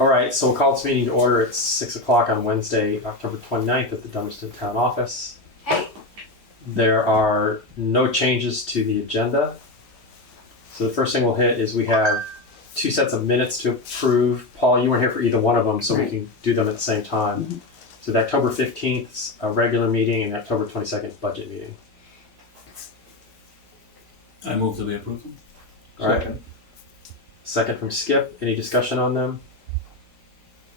All right, so we'll call this meeting to order at 6 o'clock on Wednesday, October 29th at the Dummerston Town Office. Hey. There are no changes to the agenda. So the first thing we'll hit is we have 2 sets of minutes to approve. Paul, you weren't here for either one of them, so we can do them at the same time. Mm-hmm. So the October 15th is a regular meeting and October 22nd budget meeting. I move that we approve them. All right. Second from Skip. Any discussion on them?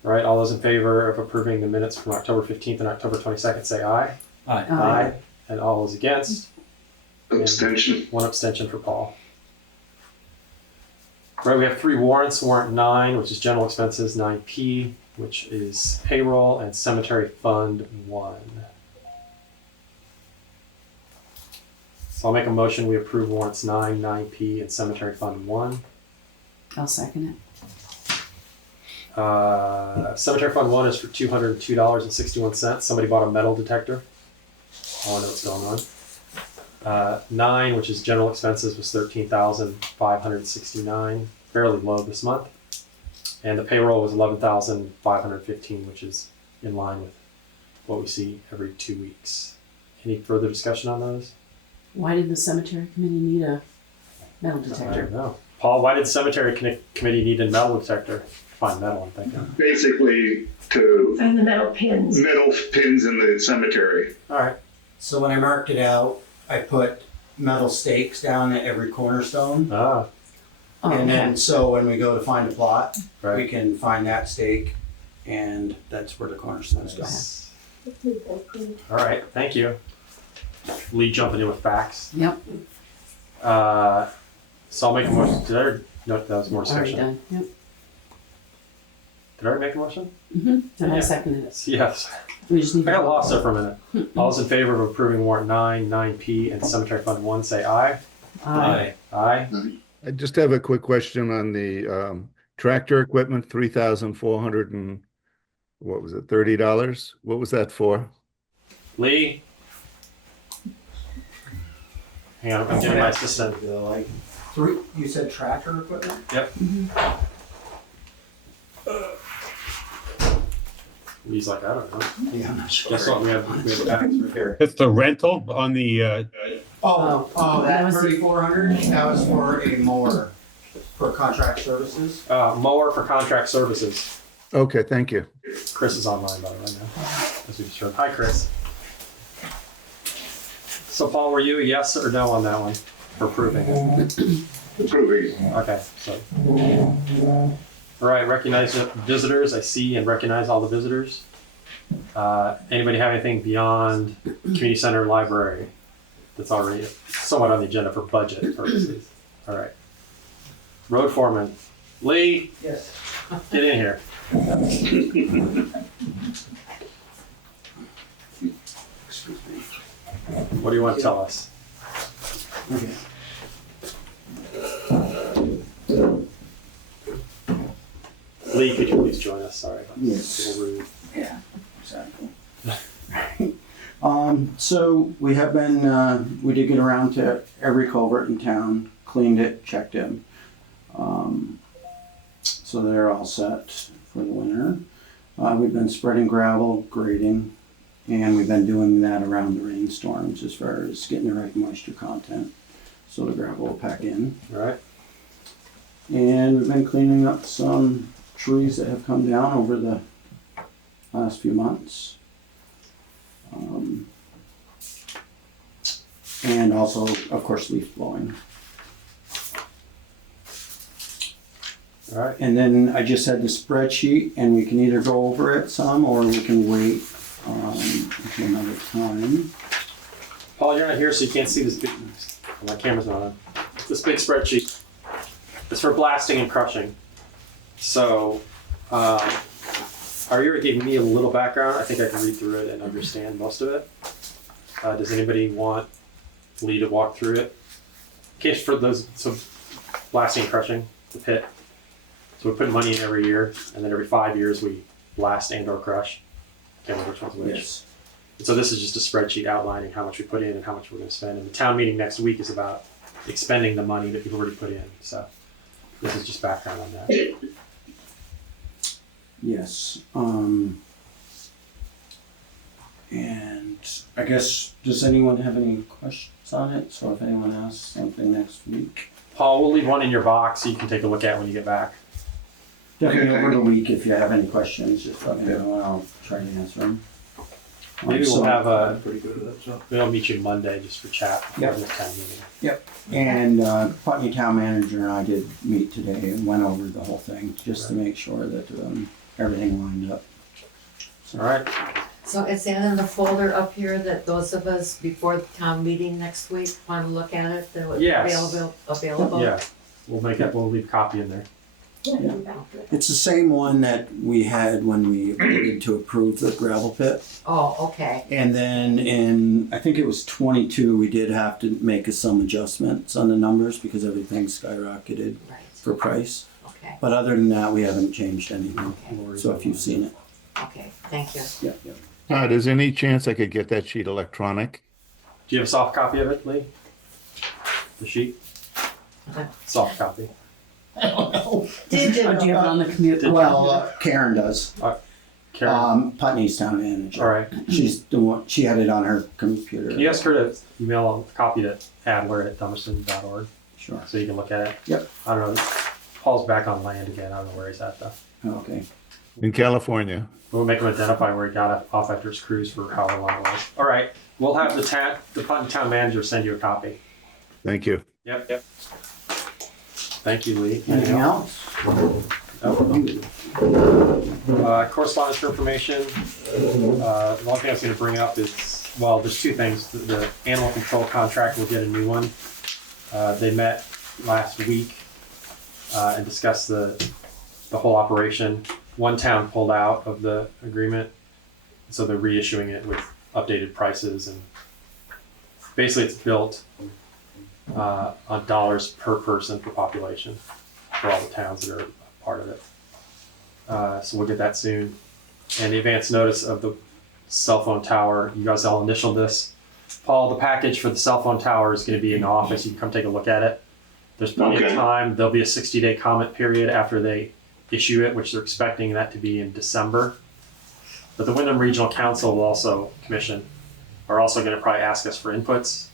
All right, all those in favor of approving the minutes from October 15th and October 22nd, say aye. Aye. Aye. And all those against? Abstention. And 1 abstention for Paul. All right, we have 3 warrants. Warrant 9, which is general expenses, 9P, which is payroll, and cemetery fund 1. So I'll make a motion, we approve warrants 9, 9P, and cemetery fund 1. I'll second it. Cemetery fund 1 is for $202.61. Somebody bought a metal detector. I want to know what's going on. 9, which is general expenses, was $13,569, fairly low this month. And the payroll was $11,515, which is in line with what we see every 2 weeks. Any further discussion on those? Why did the cemetery committee need a metal I detector? don't know. Paul, why did the cemetery committee need a metal detector? Find metal, I'm thinking. Basically to And the metal pins. metal pins in the cemetery. All right. So when I marked it out, I put metal stakes down at every cornerstone. Ah, Oh, And then, so when we go to find a plot, we right. can find that stake, and that's where the cornerstones go. Nice. All right, thank you. Lee jumping in with facts. Yep, So I'll make a motion. Did I? No, that was more already discussion. done. Yep. Did I already make a motion? And Yeah. I seconded it. Yes. We just need I to got lost there for a minute. All those in favor of approving warrant 9, 9P, and cemetery fund 1, say aye. Aye. Aye. I just have a quick question on the tractor equipment, 3,400 and what was it, $30? What was that for? Lee. Hang on, I'm getting my assistant. Like you said tractor equipment? Yep. Lee's like, I don't know. Yeah, I'm not sure. Guess what? We have facts right here. It's the rental on the, Oh, that that was the- 3,400, that was for a mower for contract services. Mower for contract services. Okay, thank you. Chris is online by the way now. As we just heard. Hi, Chris. So, Paul, were you a yes or no on that one for approving it? Approving. Okay, so. All right, recognize the visitors. I see and recognize all the visitors. Anybody have anything beyond community center library that's already somewhat on the agenda for budget purposes? All right. Road foreman. Lee, Yes. get in here. Excuse me. What do you want to tell us? Okay. Lee, could you please join us? Sorry. Yes. A little rude. Yeah, exactly. So we have been, we did get around to every culvert in town, cleaned it, checked it. So they're all set for the winter. We've been spreading gravel, grading, and we've been doing that around the rainstorms as far as getting the right moisture content so the gravel will pack in. All right. And we've been cleaning up some trees that have come down over the last few months. And also, of course, leaf blowing. All right. And then I just had the spreadsheet, and we can either go over it some, or we can wait until another time. Paul, you're not here, so you can't see this big. My camera's not on. This big spreadsheet. It's for blasting and crushing. So, Ariera gave me a little background. I think I can read through it and understand most of it. Does anybody want Lee to walk through it? In case for those, so blasting and crushing, the pit. So we put money in every year, and then every 5 years we blast and or crush. Can't remember which one's which. Yes. And so this is just a spreadsheet outlining how much we put in and how much we're going to spend. And the town meeting next week is about expending the money that we've already put in. So this is just background on that. Yes. And I guess, does anyone have any questions on it? So if anyone asks something next week, Paul, we'll leave one in your box so you can take a look at when you get back. definitely over the week, if you have any questions, just let me know and I'll try to answer them. Maybe we'll have I'm pretty good with it, so. we'll meet you Monday just for chat before Yep. this town meeting. And Putney Town Manager and I did meet today and went over the whole thing, just to make sure that everything lined up. All right. So is that in the folder up here that those of us before the town meeting next week want to look at it? That was Yes. available? Yeah. We'll leave a copy in there. It's the same one that we had when we voted to approve the gravel pit. Oh, okay. And then in, I think it was 22, we did have to make some adjustments on the numbers because everything skyrocketed Right. for price. Okay. But other than that, we haven't changed anything. Okay. So if you've seen it, Okay. Thank you. yeah. Todd, is there any chance I could get that sheet electronic? Do you have a soft copy of it, Lee? The sheet? Soft copy. Digital. Oh, do you have it on the commute? Well, Karen does. Karen. Putney's town manager. All right. She's the one, she had it on her computer. Can you ask her to email a copy to adler@dummerston.org Sure. so you can look at it? Yep. I don't know. Paul's back on land again. I don't know where he's at though. Okay. In California? We'll make him identify where he got off after his cruise for however long it was. All right. We'll have the Putney Town Manager send you a copy. Thank you. Yep. Thank you, Lee. Anything else? Correspondence for information. The one thing I was going to bring up is, well, there's two things. The animal control contract will get a new one. They met last week and discussed the whole operation. One town pulled out of the agreement, so they're reissuing it with updated prices, and basically it's built on dollars per person per population for all the towns that are part of it. So we'll get that soon. And the advance notice of the cell phone tower, you guys all initialed this. Paul, the package for the cell phone tower is going to be in the office. You can come take a look at it. There's plenty of Okay. time. There'll be a 60-day comment period after they issue it, which they're expecting that to be in December. But the Wyndham Regional Council will also, Commission, are also going to probably ask us for inputs.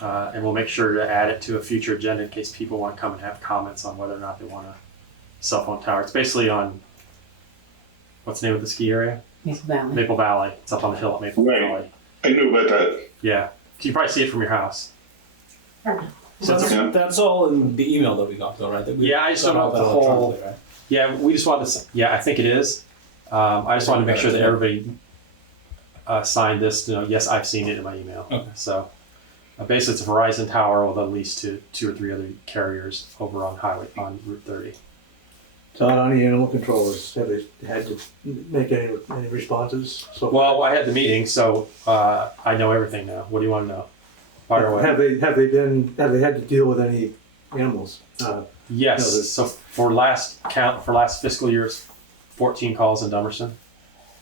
And we'll make sure to add it to a future agenda in case people want to come and have comments on whether or not they want a cell phone tower. It's basically on, what's the name of the ski area? Maple Valley. Maple Valley. It's up on the hill at Maple Right. Valley. I knew about that. Yeah. So you probably see it from your house. So it's, Yeah. That's all in the email that we got though, right? That we Yeah, I just don't know sent out the that whole- electronically, right? yeah, we just wanted to, yeah, I think it is. I just wanted to make sure that everybody signed this, yes, I've seen it in my email. Okay. So basically it's a Verizon tower with at least two or three other carriers over on Route 30. Todd, on the animal controllers, have they had to make any responses? So Well, I had the meeting, so I know everything now. What do you want to know? Fire away. have they had to deal with any animals? Yes. No, So for last fiscal year, it's 14 calls in Dummerston.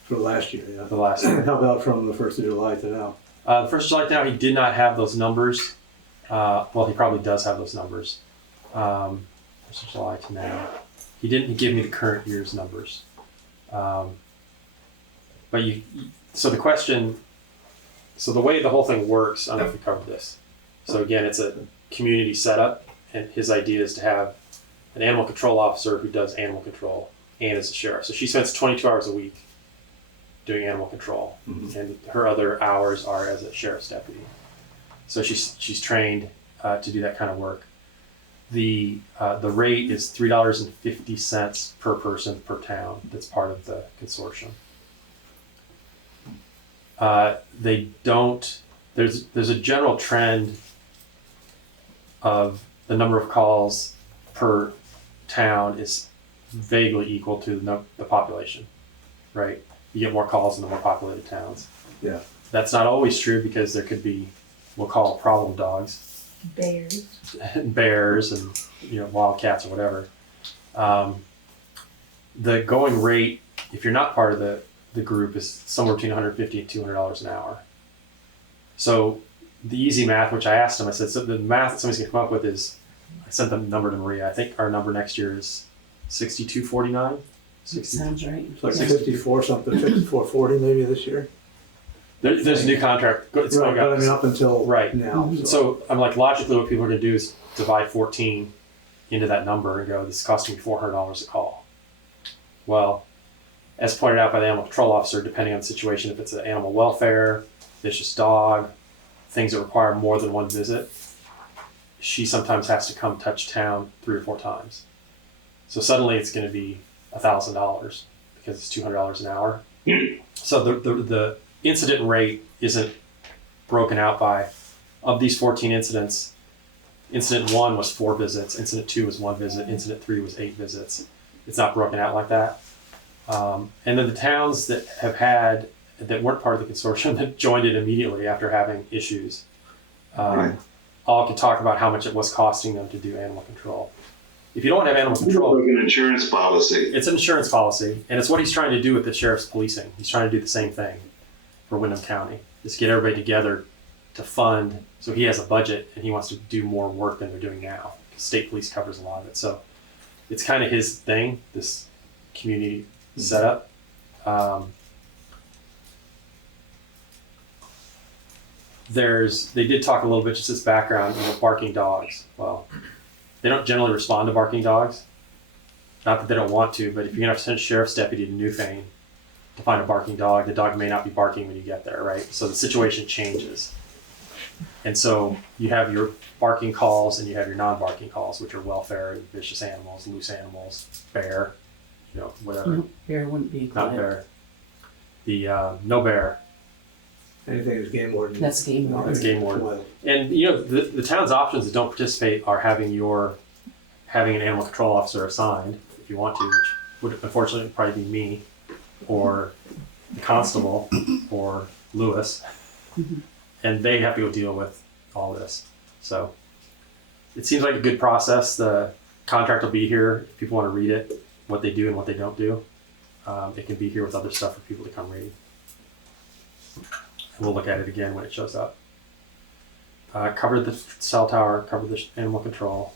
For last year, yeah. The last year. How about from the 1st of July to now? The first of July now, he did not have those numbers. Well, he probably does have those numbers. First of July to now, he didn't give me the current year's numbers. But so the question, so the way the whole thing works, I don't know if we covered this. So again, it's a community setup, and his idea is to have an animal control officer who does animal control and is a sheriff. So she spends 22 hours a week doing animal control, and her other hours are as a sheriff's deputy. So she's trained to do that kind of work. The rate is $3.50 per person per town that's part of the consortium. They don't. There's a general trend of the number of calls per town is vaguely equal to the population, right? You get more calls in the more populated towns. Yeah. That's not always true because there could be, we'll call it problem dogs, bears and wildcats or whatever. The going rate, if you're not part of the group, is somewhere between $150 and $200 an hour. So the easy math, which I asked him, I said, so the math that somebody's gonna come up with is, I sent the number to Maria. I think our number next year is $62.49. Sounds right. It's like 54 something, 54.40 maybe this year. There's a new contract. It's Right, going but I up. mean, up until Right. now. So I'm like, logically, what people are gonna do is divide 14 into that number and go, this is costing me $400 a call. Well, as pointed out by the animal control officer, depending on the situation, if it's an animal welfare, vicious dog, things that require more than one visit, she sometimes has to come touch town 3 or 4 times. So suddenly it's gonna be $1,000 because it's $200 an hour. So the incident rate isn't broken out by, of these 14 incidents, incident 1 was 4 visits, incident 2 was 1 visit, incident 3 was 8 visits. It's not broken out like that. And then the towns that that weren't part of the consortium that joined it immediately after having issues, Right. all can talk about how much it was costing them to do animal control. If you don't have animal It's control, like an insurance policy. it's an insurance policy, and it's what he's trying to do with the sheriff's policing. He's trying to do the same thing for Windham County. Just get everybody together to fund, so he has a budget and he wants to do more work than they're doing now. State police covers a lot of it, so it's kind of his thing, this community setup. They did talk a little bit, just as background, barking dogs. Well, they don't generally respond to barking dogs. Not that they don't want to, but if you're gonna have to send a sheriff's deputy to Newfane to find a barking dog, the dog may not be barking when you get there, right? So the situation changes. And so you have your barking calls and you have your non-barking calls, which are welfare, vicious animals, loose animals, bear, whatever. No, bear wouldn't be Not included. bear. The no bear. Anything is game warden. That's game warden. That's game warden. Well, And the town's options that don't participate are having an animal control officer assigned, if you want to, which would unfortunately probably be me, or the constable, or Lewis, and they have to go deal with all this. So it seems like a good process. The contract will be here if people want to read it, what they do and what they don't do. It can be here with other stuff for people to come read. And we'll look at it again when it shows up. Covered the cell tower, covered the animal control.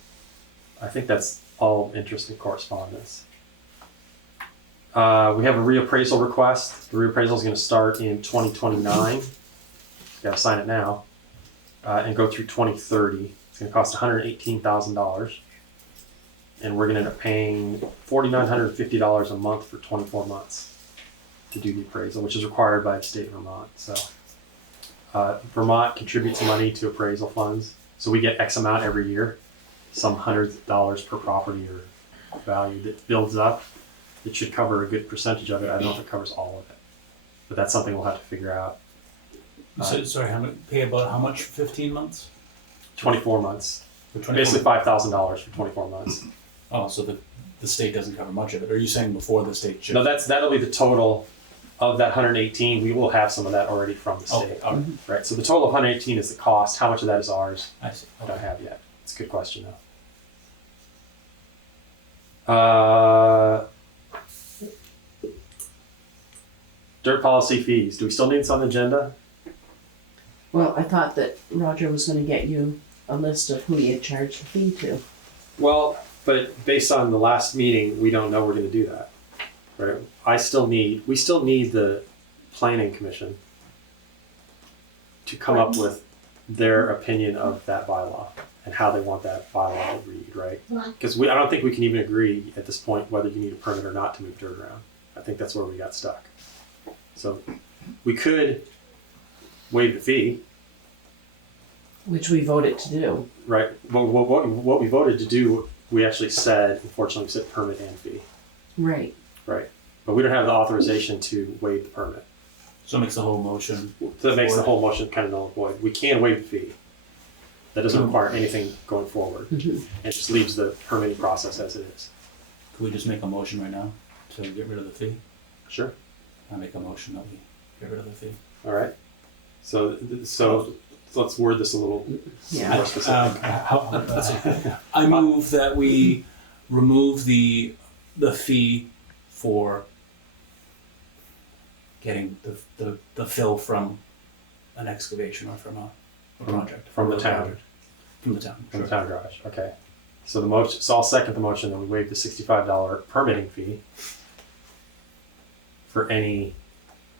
I think that's all interesting correspondence. We have a reappraisal request. The reappraisal is going to start in 2029. Got to sign it now and go through 2030. It's going to cost $118,000, and we're going to end up paying $4,950 a month for 24 months to do the appraisal, which is required by the state of Vermont. So Vermont contributes money to appraisal funds, so we get X amount every year, some hundreds of dollars per property or value that builds up. It should cover a good percentage of it. I don't know if it covers all of it, but that's something we'll have to figure out. So, sorry, pay about how much for 15 months? 24 months. For 24 Basically $5,000 for 24 months. Oh, so the state doesn't cover much of it. Or are you saying before the state should? No, that'll be the total of that 118. We will have some of that already from the state. Okay, all right. Right. So the total of 118 is the cost. How much of that is ours? I see. I don't have yet. It's a good question though. Dirt policy fees. Do we still need this on the agenda? Well, I thought that Roger was gonna get you a list of who he had charged the fee to. Well, but based on the last meeting, we don't know we're going to do that. Right? We still need the planning commission to come up with their opinion of that bylaw and how they want that bylaw to read, right? Because I don't think we can even agree at this point whether you need a permit or not to move dirt around. I think that's where we got stuck. So we could waive the fee, Which we voted to do. right? Well, what we voted to do, we actually said, unfortunately, we said permit and fee, Right. right? But we don't have the authorization to waive the permit. So it makes the whole motion. So that makes the whole motion kind of null and void. We can waive the fee. That doesn't require anything going forward. Mhm. It just leaves the permitting process as it is. Could we just make a motion right now to get rid of the fee? Sure. I make a motion that we get rid of the fee. All right. So let's word this a little Yeah. more specific. I move that we remove the fee for getting the fill from an excavation or from a project. From the a town. project. From the town. From the sure. town garage. Okay. So I'll second the motion that we waive the $65 permitting fee for any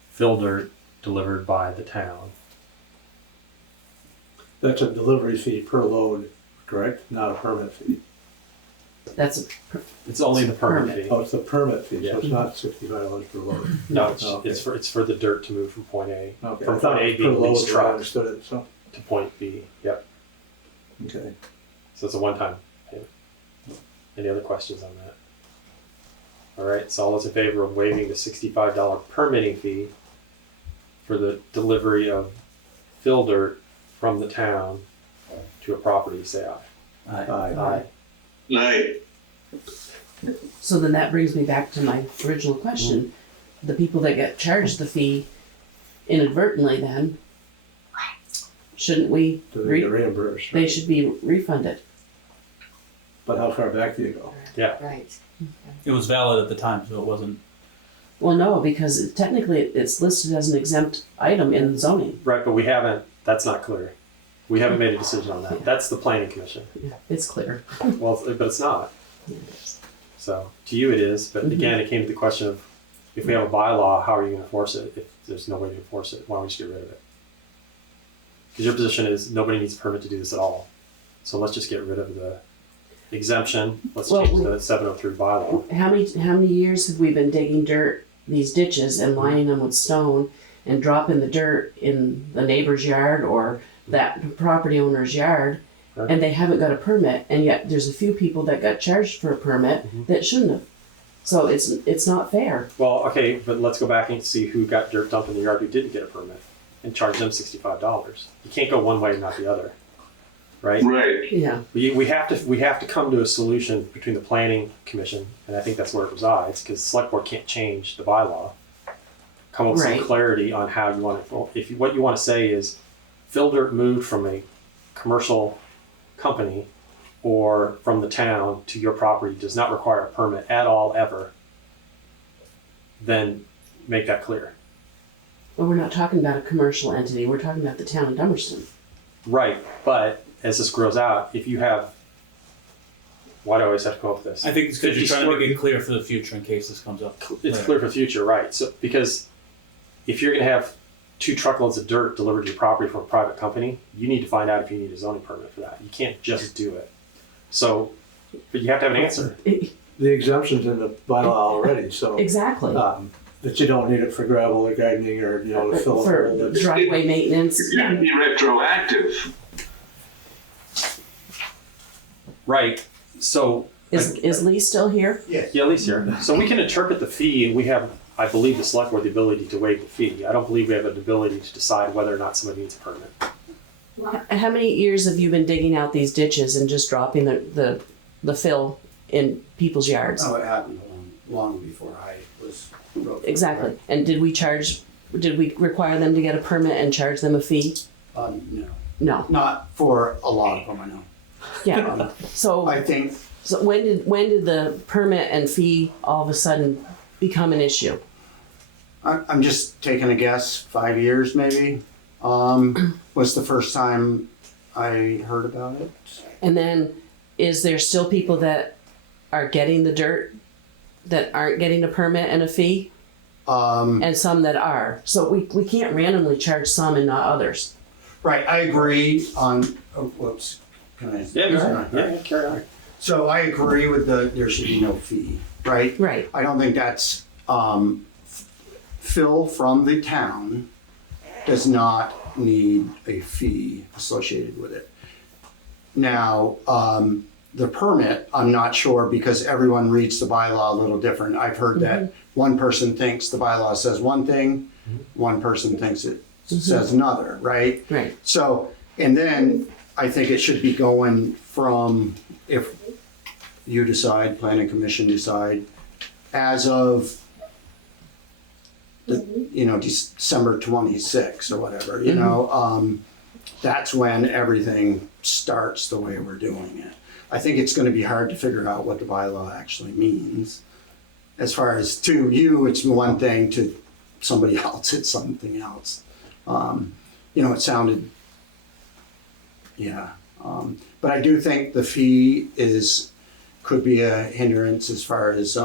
fill dirt delivered by the town. That's a delivery fee per load, correct? Not a permit fee. That's It's only the permit Permit. fee. Oh, it's the permit fee, Yeah. so it's not $65 per load. No, Okay. it's for the dirt to move from point A Okay, From I thought point A it was per being load, leased is what I truck. understood it, so, to point B. Yep. okay. So it's a one-time payment. Any other questions on that? All right, so all those in favor of waiving the $65 permitting fee for the delivery of fill dirt from the town to a property, say aye. Aye. Aye. So then that brings me back to my original question. The people that get charged the fee inadvertently then, shouldn't we, Do they get reimbursed? they should be refunded? But how far back do you go? Right. It was valid at the time, so it wasn't. Well, no, because technically it's listed as an exempt item in zoning. Right, but we haven't, that's not clear. We haven't made a decision on that. That's the planning commission. Yeah, it's clear. Well, but it's not. So to you it is, but again, it came to the question of if we have a bylaw, how are you going to enforce it? If there's no way to enforce it, why don't we just get rid of it? Because your position is nobody needs a permit to do this at all. So let's just get rid of the exemption. Let's Well, change the 703 bylaw. How many years have we been digging dirt, these ditches, and lining them with stone and dropping the dirt in the neighbor's yard or that property owner's yard, Right. and they haven't got a permit, and yet there's a few people that got charged for a permit that shouldn't have. So it's not fair. Well, okay, but let's go back and see who got dirt dumped in the yard who didn't get a permit and charge them $65. You can't go one way and not the other, right? Right. Yeah. We have to come to a solution between the planning commission, and I think that's where it resides, because the select board can't change the bylaw. Come up with Right. some clarity on how you want it. What you want to say is, fill dirt moved from a commercial company or from the town to your property does not require a permit at all ever. Then make that clear. But we're not talking about a commercial entity. We're talking about the town of Dummerston. Right, but as this grows out, if you have, why do I always have to come up with this? I think it's because you're 50 trying to make square- it clear for the future in case this comes up. It's later. clear for the future, right? So because if you're going to have 2 truckloads of dirt delivered to your property from a private company, you need to find out if you need a zoning permit for that. You can't just do it. So, but you have to have an answer. The exemption's in the bylaw already, so, Exactly. that you don't need it for gravel or gardening or, to fill a For hole. that's- driveway maintenance. It shouldn't be retroactive. Right. So, Is Lee still here? yeah, Lee's here. So we can interpret the fee, and we have, I believe, the select board the ability to waive the fee. I don't believe we have an ability to decide whether or not somebody needs a permit. How many years have you been digging out these ditches and just dropping the fill in people's yards? Oh, it happened long before I was. Exactly. And did we require them to get a permit and charge them a fee? No, No. not for a lot of them, I know. Yeah. So I think when did the permit and fee all of a sudden become an issue? I'm just taking a guess, 5 years maybe, was the first time I heard about it. And then is there still people that are getting the dirt that aren't getting a permit and a fee? And some that are. So we can't randomly charge some and not others. Right, I agree on, oh, whoops, can I? Carry on. So I agree with there should be no fee, right? Right. I don't think that's, fill from the town does not need a fee associated with it. Now, the permit, I'm not sure because everyone reads the bylaw a little different. I've heard that one person thinks the bylaw says one thing, one person thinks it says another, right? Right. So, and then I think it should be going from, if you decide, planning commission decide, as of December 26th or whatever, that's when everything starts the way we're doing it. I think it's going to be hard to figure out what the bylaw actually means. As far as to you, it's one thing, to somebody else, it's something else. It sounded, but I do think the fee could be a hindrance as far as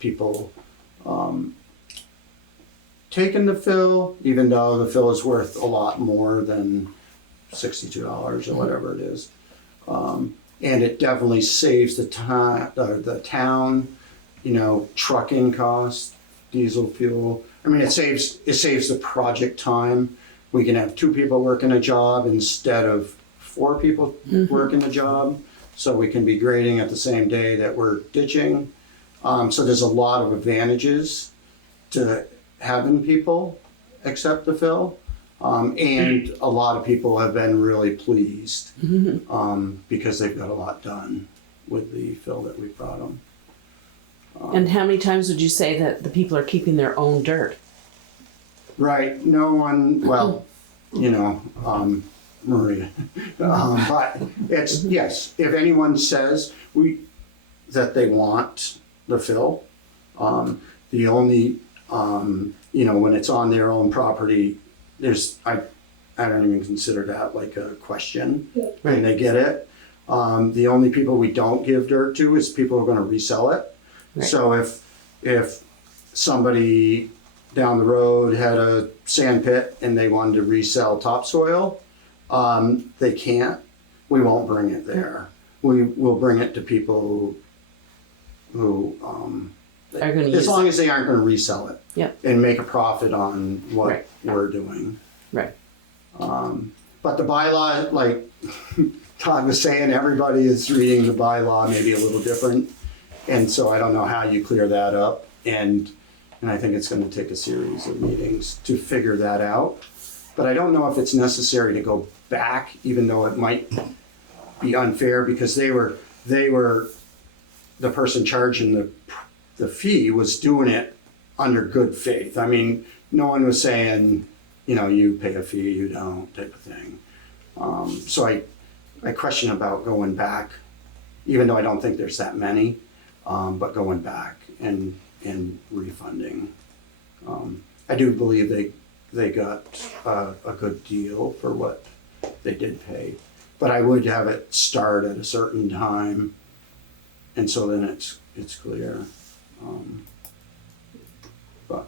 people taken the fill, even though the fill is worth a lot more than $62 or whatever it is. And it definitely saves the town, you know, trucking costs, diesel fuel. I mean, it saves the project time. We can have 2 people working a job instead of 4 people working a job. So we can be grading at the same day that we're ditching. So there's a lot of advantages to having people accept the fill. And a lot of people have been really pleased because they've got a lot done with the fill that we brought them. And how many times would you say that the people are keeping their own dirt? Right, no one, well, you know, Maria. But it's, yes, if anyone says that they want the fill, the only, you know, when it's on their own property, I don't even consider that like a question when they get it. The only people we don't give dirt to is people who are gonna resell it. Right. So if somebody down the road had a sand pit and they wanted to resell topsoil, they can't. We won't bring it there. We will bring it to people who are going to as long as they aren't going to resell it. Yep. And make a profit on what we're doing. Right. But the bylaw, like Todd was saying, everybody is reading the bylaw maybe a little different. And so I don't know how you clear that up. And I think it's going to take a series of meetings to figure that out. But I don't know if it's necessary to go back, even though it might be unfair, because they were the person charging the fee was doing it under good faith. I mean, no one was saying, you know, you pay a fee, you don't, type of thing. So I question about going back, even though I don't think there's that many, but going back and refunding. I do believe they got a good deal for what they did pay, but I would have it start at a certain time, and so then it's clear. But all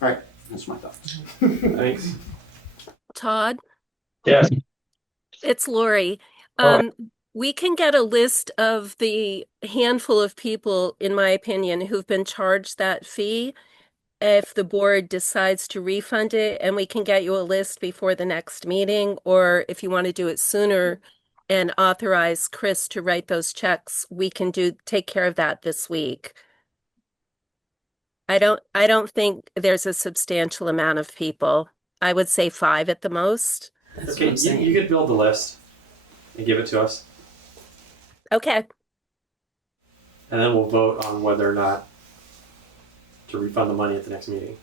right, that's my thoughts. Thanks. Todd, Yes. it's Lori. Oh. We can get a list of the handful of people, in my opinion, who've been charged that fee if the board decides to refund it, and we can get you a list before the next meeting, or if you want to do it sooner and authorize Chris to write those checks, we can take care of that this week. I don't think there's a substantial amount of people. I would say 5 at the most. That's Okay, what I'm saying. you could build the list and give it to us, Okay. and then we'll vote on whether or not to refund the money at the next meeting.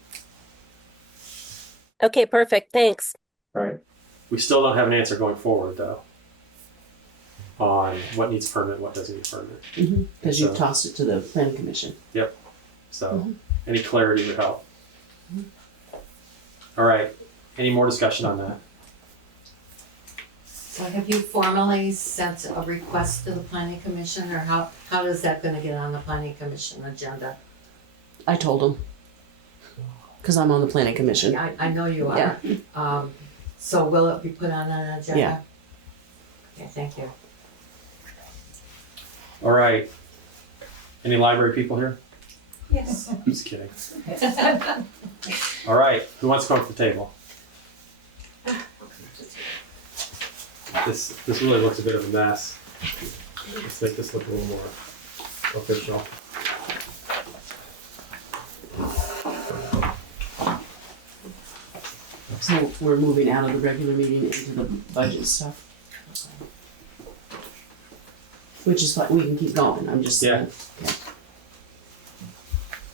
Okay, perfect. Thanks. All right. We still don't have an answer going forward, though, on what needs permit, what doesn't need permit. Because you tossed it to the planning commission. Yep. So any clarity would help. All right. Any more discussion on that? So have you formally sent a request to the planning commission, or how is that gonna get on the planning commission agenda? I told him. Because I'm on the planning commission. I know you are. Yeah. So will it be put on an agenda? Yeah. Okay, thank you. All right. Any library people here? Yes. Just kidding. All right. Who wants to come up to the table? This really looks a bit of a mess. Let's make this look a little more official. So we're moving out of the regular meeting into the budget stuff. Which is fine, we can keep going, I'm just saying. Okay.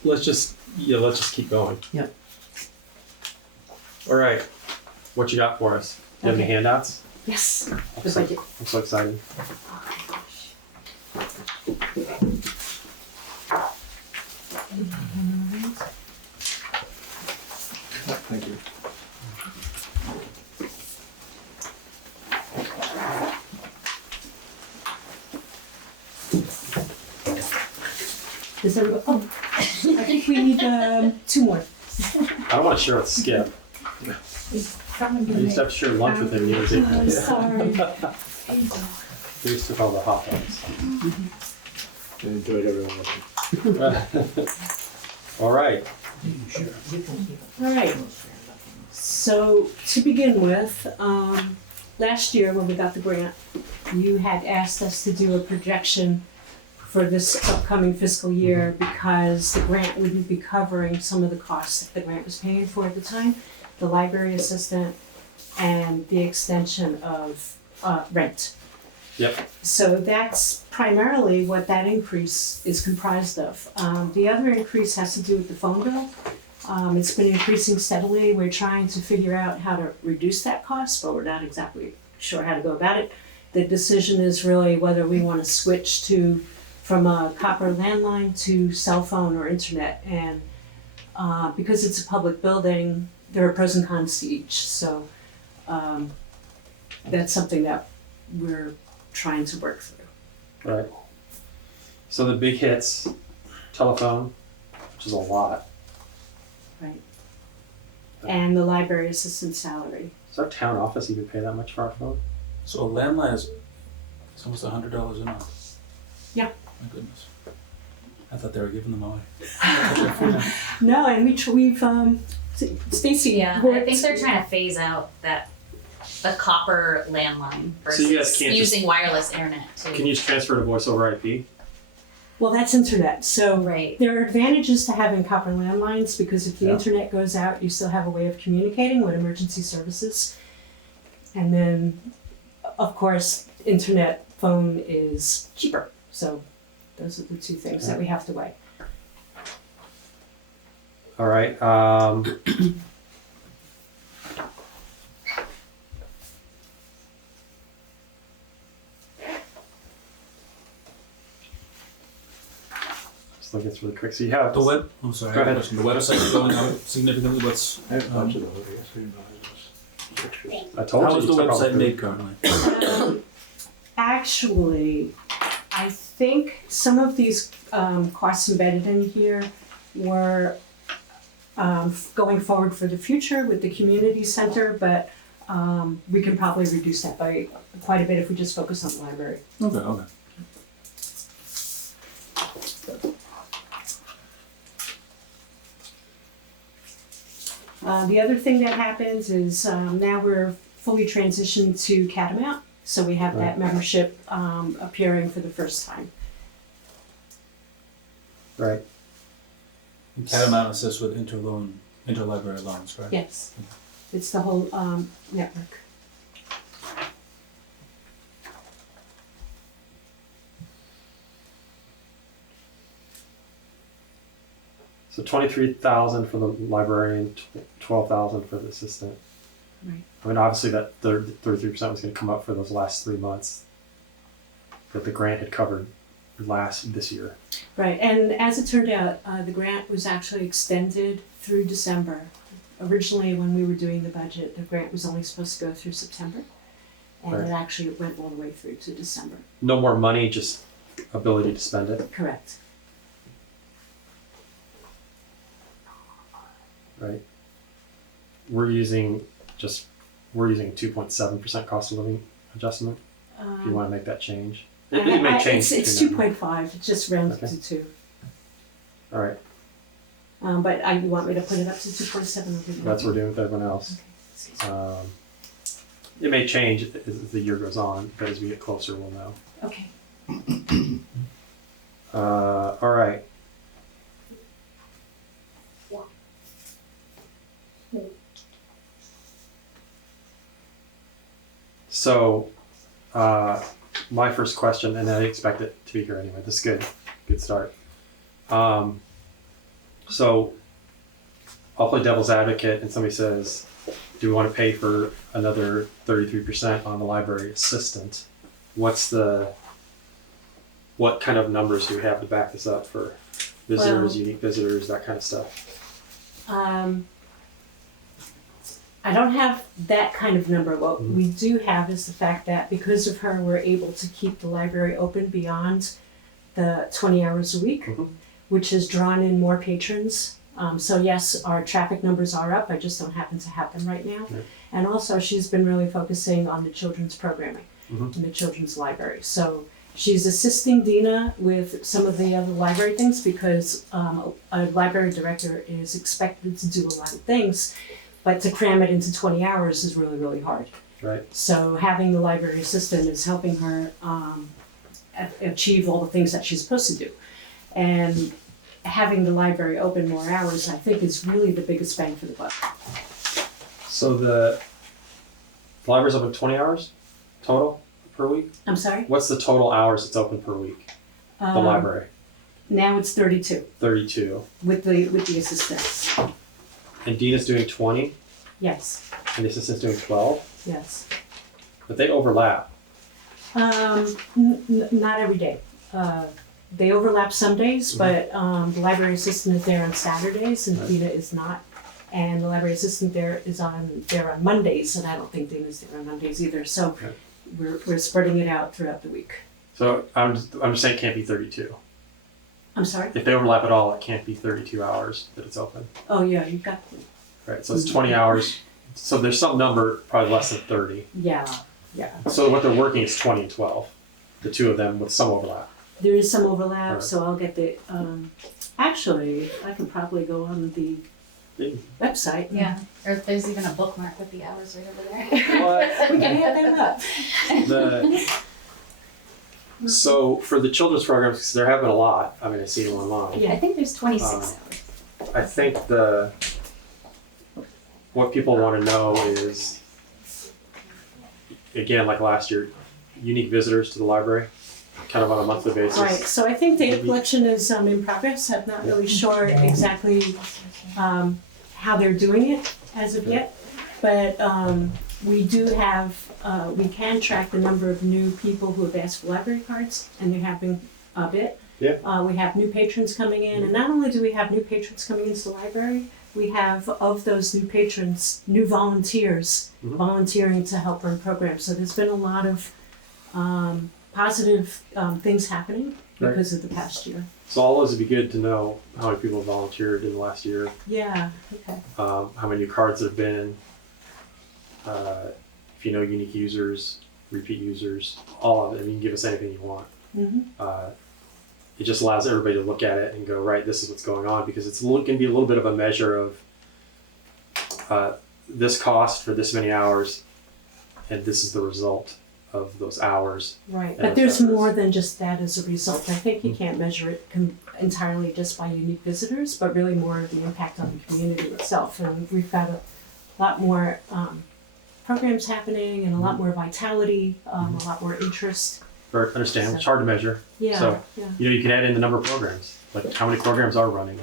Let's just keep going. Yep. All right. What you got for us? Do you have any handouts? Yes. I'm so excited. Thank you. Does everybody, oh, I think we need 2 more. I don't want to share with Skip. I used to have to share lunch with him. He was I'm sorry. He used to call the hot dogs. I enjoyed everyone. All right. All right. So to begin with, last year when we got the grant, you had asked us to do a projection for this upcoming fiscal year because the grant wouldn't be covering some of the costs that the grant was paying for at the time, the library assistant and the extension of rent. Yep. So that's primarily what that increase is comprised of. The other increase has to do with the phone bill. It's been increasing steadily. We're trying to figure out how to reduce that cost, but we're not exactly sure how to go about it. The decision is really whether we want to switch from a copper landline to cell phone or internet. And because it's a public building, there are pros and cons to each. So that's something that we're trying to work through. Right. So the big hits, telephone, which is a lot. Right. And the library assistant salary. Does our town office even pay that much for our phone? So a landline is almost $100 a month. Yeah. My goodness. I thought they were giving them away. No, and we've Stacy. Yeah, I think they're trying to phase out the copper landline So you guys versus can't using wireless internet too. Can you just transfer to voice over IP? Well, that's internet. So Right. there are advantages to having copper landlines because if the Yeah. internet goes out, you still have a way of communicating with emergency services. And then, of course, internet phone is cheaper. So those are the two things that we have to weigh. All right. Just looking through really quick. So you have The web. I'm sorry. Go I have a ahead. question. The website is going out significantly. What's I have a bunch of those, I guess, I didn't realize it was pictures. I told how you. is the you took all website the- made currently? Actually, I think some of these costs embedded in here were going forward for the future with the community center, but we can probably reduce that by quite a bit if we just focus on the library. Okay. Okay. The other thing that happens is now we're fully transitioned to Catamount, so we have that membership appearing for the first time. Right. Catamount assists with interlibrary loans, right? Yes, it's the whole network. So 23,000 for the librarian, 12,000 for the assistant. Right. I mean, obviously that 33% was going to come up for those last 3 months that the grant had covered this year. Right, and as it turned out, the grant was actually extended through December. Originally, when we were doing the budget, the grant was only supposed to go through September, and Right. it actually went all the way through to December. No more money, just ability to spend it, Correct. right? We're using 2.7% cost of living adjustment. If you want to make that change, it may change. It's between now 2.5. It just rounded Okay. to 2. and- All right, But you want me to put it up to 2.7? that's what we're doing with everyone else. Okay. It may change as the year goes on, but as we get closer, we'll know. Okay. All right. So, my first question, and I expect it to be here anyway. This is good. Good start. So, I'll play devil's advocate, and somebody says, "Do we want to pay for another 33% on the library assistant?" What kind of numbers do we have to back this up for visitors, Well- unique visitors, that kind of stuff? I don't have that kind of number. What we do have is the fact that because of her, we're able to keep the library open beyond the 20 hours a week, Mhm. which has drawn in more patrons So yes, our traffic numbers are up, I just don't happen to have them right now. Yeah. And also, she's been really focusing on the children's programming Mhm. in the children's library. So she's assisting Dina with some of the other library things because a library director is expected to do a lot of things, but to cram it into 20 hours is really, really hard. Right. So having the library assistant is helping her achieve all the things that she's supposed to do. And having the library open more hours, I think, is really the biggest bang for the buck. So the library's open 20 hours total per week? I'm sorry? What's the total hours it's open per week? The library? Now it's 32 32. with the assistants. And Dina's doing 20 Yes, and the assistant's doing 12, yes. but they overlap. Not every day. They overlap some days, but the library assistant is there on Saturdays and Dina is not. And the library assistant there on Mondays, and I don't think Dina's there on Mondays either. So Okay. we're spreading it out throughout the week. So I'm just saying it can't be 32. I'm sorry? If they overlap at all, it can't be 32 hours that it's open. Oh yeah, you've got, Right, so it's 20 hours. So there's some number, probably less than 30. yeah. So what they're working is 20 and 12, the two of them with some overlap. There is some overlap, Right. so I'll get the, actually, I can probably go on the website. Yeah, or if there's even a bookmark with the hours right over there. What? We can have that up. So for the children's programs, 'cause there have been a lot. I mean, I see them online. Yeah. I think there's 26 Um, hours. I think what people want to know is, again, like last year, unique visitors to the library, kind of on a monthly basis. Right, so I think data collection is in progress. I'm not really sure exactly how they're doing it as of yet. But we do have, we can track the number of new people who have asked for library cards, and there have been a bit. Yeah. We have new patrons coming in, and not only do we have new patrons coming into the library, we have, of those new patrons, new volunteers volunteering to help run programs. So there's been a lot of positive things happening because of the past year. So all those would be good to know how many people volunteered in the last year, Yeah, okay. how many new cards there have been, if you know unique users, repeat users, all of it. I mean, you can give us anything you want. It just allows everybody to look at it and go, right, this is what's going on, because it's going to be a little bit of a measure of this cost for this many hours, and this is the result of those hours. Right, and but those there's efforts. more than just that as a result. I think you can't measure it entirely just by unique visitors, but really more of the impact on the community itself. And we've got a lot more programs happening and a lot more vitality, a lot more interest. Or understand, it's hard to measure. Yeah, So, yeah. you can add in the number of programs, like how many programs are running,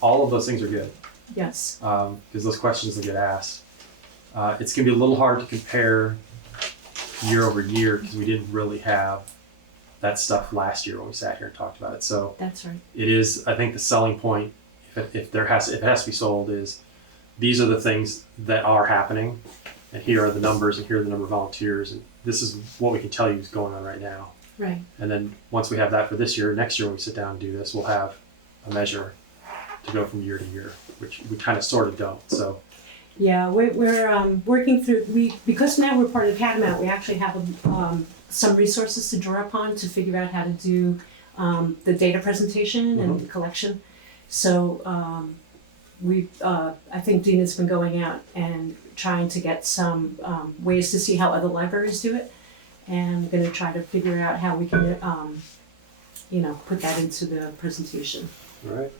all of those things are good. Yes. Because those questions that get asked. It's going to be a little hard to compare year over year because we didn't really have that stuff last year when we sat here and talked about it. So That's right. it is, I think, the selling point, if it has to be sold, is these are the things that are happening, and here are the numbers, and here are the number of volunteers, and this is what we can tell you is going on right now. Right. And then once we have that for this year, next year when we sit down and do this, we'll have a measure to go from year to year, which we kind of sort of don't. So Yeah, we're working through, because now we're part of Catamount, we actually have some resources to draw upon to figure out how to do the data presentation and the collection. So I think Dina's been going out and trying to get some ways to see how other libraries do it. And I'm gonna try to figure out how we can, put that into the presentation. all right.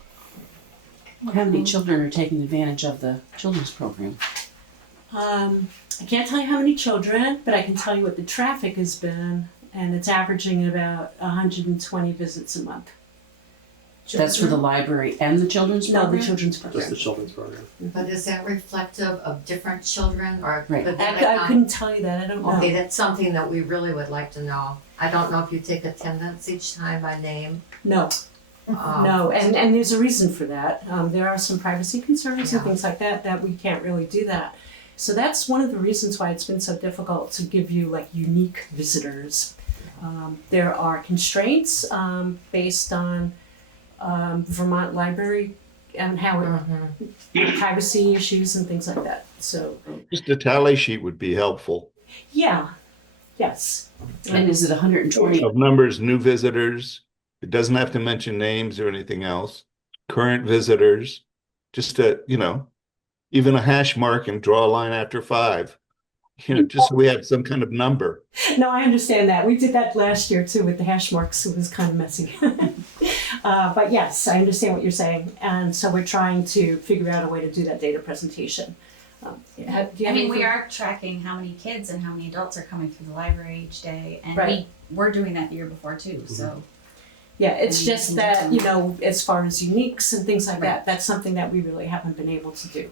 How many children are taking advantage of the children's program? I can't tell you how many children, but I can tell you what the traffic has been, and it's averaging about 120 visits a month. That's for the library and the children's No, program? the children's program. Just the children's program. But is that reflective of different children or Right. could that I account- couldn't tell you that, I don't know. Okay, that's something that we really would like to know. I don't know if you take attendance each time by name. No, no, and there's a reason for that. There are some privacy concerns and Yeah. things like that we can't really do that. So that's one of the reasons why it's been so difficult to give you like unique visitors. There are constraints based on Vermont library and how it, privacy issues and things like that. So, Just a tally sheet would be helpful. yeah, yes. And is it 120? Of numbers, new visitors. It doesn't have to mention names or anything else. Current visitors, just even a hash mark and draw a line after 5. Just so we have some kind of number. No, I understand that. We did that last year too with the hash marks. It was kind of messy. But yes, I understand what you're saying. And so we're trying to figure out a way to do that data presentation. We are tracking how many kids and how many adults are coming through the library each day, and Right. we're doing that the year before too. So Yeah, it's we just can that, do as far as uniques and things like Right. that, that's something that we really haven't been able to do.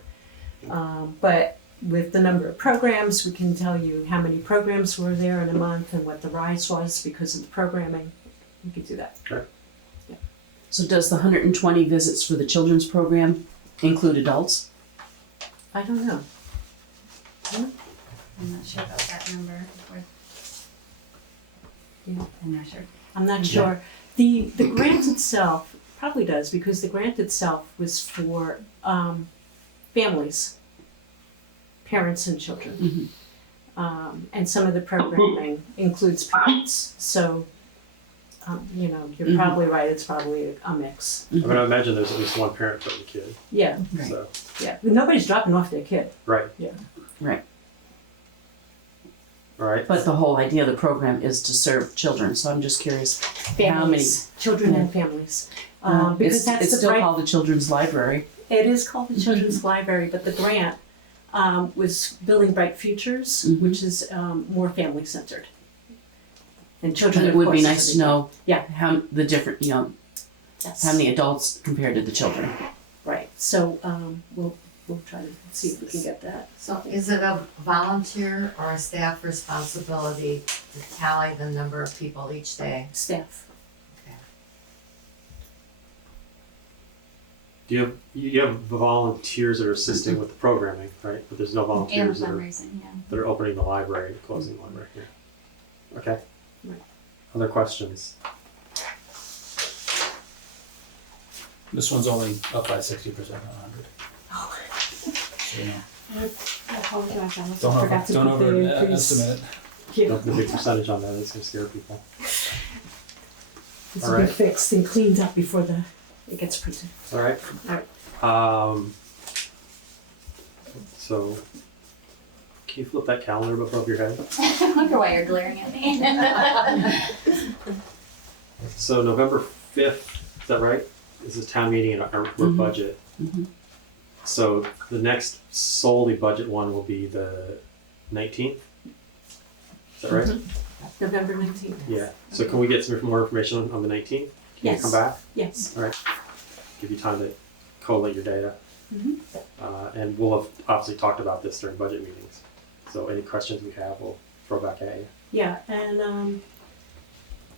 But with the number of programs, we can tell you how many programs were there in a month and what the rise was because of the programming. We could do that. Okay. So does the 120 visits for the children's program include adults? I don't know. I'm not sure about that number. Yeah. I'm not sure. I'm not sure. The grant itself probably does because the grant itself was for families, parents and children. And some of the programming includes parents. So, you're probably right. It's probably a mix. I mean, I imagine there's at least one parent for the kid. Yeah. Right. So, Yeah. Nobody's dropping off their kid. right. Yeah. Right. All right. But the whole idea of the program is to serve children. So I'm just curious Families, how many. children and families. Because Because that's it's the still bright. called the Children's Library. It is called the Children's Library, but the grant was Building Bright Futures, which is more family centered. And children. But it of would be course, nice to know Yeah. how the different, Yes. how many adults compared to the children. Right. So we'll try to see if we can get that. So is it a volunteer or a staff responsibility to tally the number of people each day? Staff. Do you have volunteers that are assisting with the programming, right? But there's no And volunteers that are, fundraising, yeah. that are opening the library, closing the library here. Okay. Right. Other questions? This one's only up by 60% on 100. Oh. So, I apologize. I must don't have forgot to don't put the increase. overestimate it. Yeah. Don't put a big percentage on that. It's going to scare people. This All will be right. fixed and cleaned up before it gets printed. All right. All right. So, can you flip that calendar above your head? I wonder why you're glaring at me. So November 5th, is that right? Is the town meeting and our budget. So the next solely budget one will be the 19th. Is that right? November 19th. Yeah. So can we get some more information on the 19th? Can Yes. you come back? Yes. All right. Give you time to collate your data. And we'll have obviously talked about this during budget meetings. So any questions we have, we'll throw back at you. Yeah, and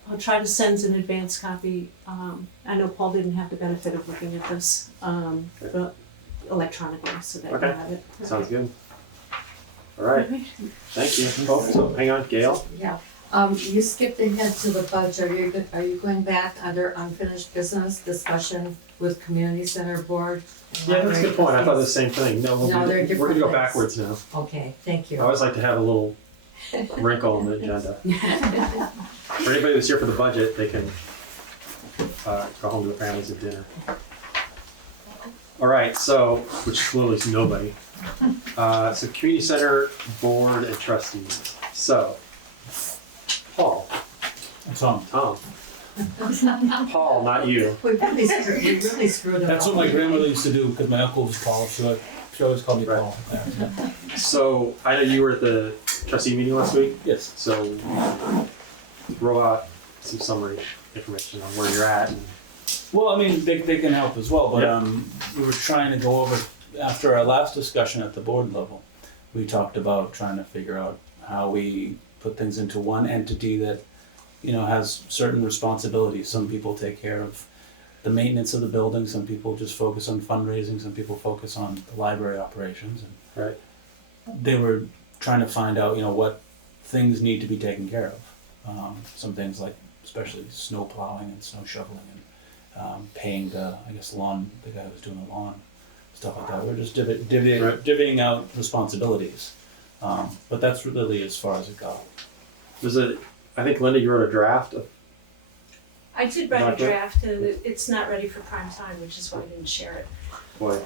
I'll try to send an advance copy. I know Paul didn't have the benefit of looking at this but electronically, so that you Okay. have it. Sounds good. All right. Thank you. Oh, so hang on, Gail. Yeah. You skipped ahead to the budget. Are you going back under unfinished business discussion with community center board? and Yeah, that's a good point. I thought the same thing. No, No, they're we're different going to go things. backwards now. Okay, thank I you. always like to have a little wrinkle in the agenda. For anybody who's here for the budget, they can go home to their families at dinner. All right, so, which clearly is nobody. So community center board and trustees. So, Paul. Tom. Paul, not you. We really screwed it That's up. what my grandmother used to do because my uncle was Paul, so she always called me Paul. Yeah. So I know you were at the trustee meeting last week. Yes. So throw out some summary information on where you're at. And Well, I mean, they can help as well, but Yep. we were trying to go over, after our last discussion at the board level, we talked about trying to figure out how we put things into one entity that, has certain responsibilities. Some people take care of the maintenance of the building, some people just focus on fundraising, some people focus on the library operations. And right. they were trying to find out, what things need to be taken care of. Some things like especially snow plowing and snow shoveling and paying the lawn, the guy who was doing the lawn, stuff like that. We're just divvying out responsibilities. But that's really as far as it got. I think Linda, you wrote a draft of. I did write a draft, and it's not ready for prime time, which is why I didn't share it. Boy,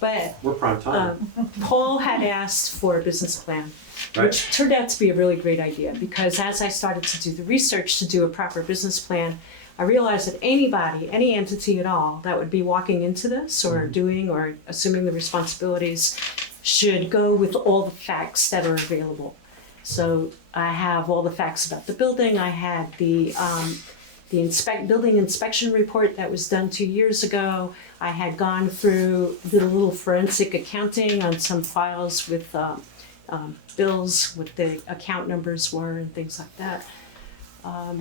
But we're prime time. Paul had asked for a business plan, Right. which turned out to be a really great idea, because as I started to do the research to do a proper business plan, I realized that anybody, any entity at all that would be walking into this or doing or assuming the responsibilities should go with all the facts that are available. So I have all the facts about the building. I had the building inspection report that was done 2 years ago. I had gone through, did a little forensic accounting on some files with bills, what the account numbers were and things like that.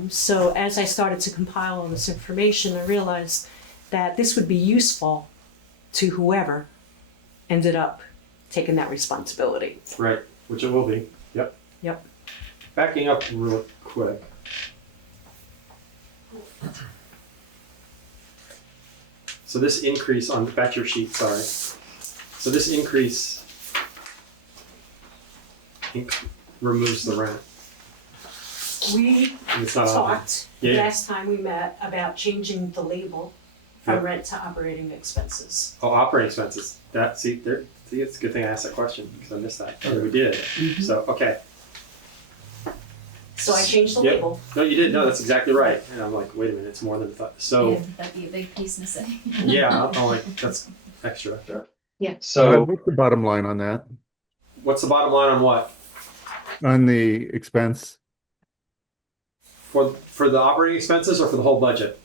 So as I started to compile all this information, I realized that this would be useful to whoever ended up taking that responsibility. Right, which it will be. Yep. Yep. Backing up real quick. So this increase on, back to your sheet, sorry. So this increase removes the rent. We It's not talked Yeah. last time we met about changing the label from Yep. rent to operating expenses. Oh, operating expenses. It's a good thing I asked that question because I missed that. Yeah, we did. So, okay. So I changed the Yep. label. No, you did. No, that's exactly right. And I'm like, wait a minute, it's more than I thought. So, Yeah, that'd be a big piece missing. yeah, I'm like, that's extra. Yeah. So, What's the bottom line on that? what's the bottom line on what? On the expense For the operating expenses or for the whole budget?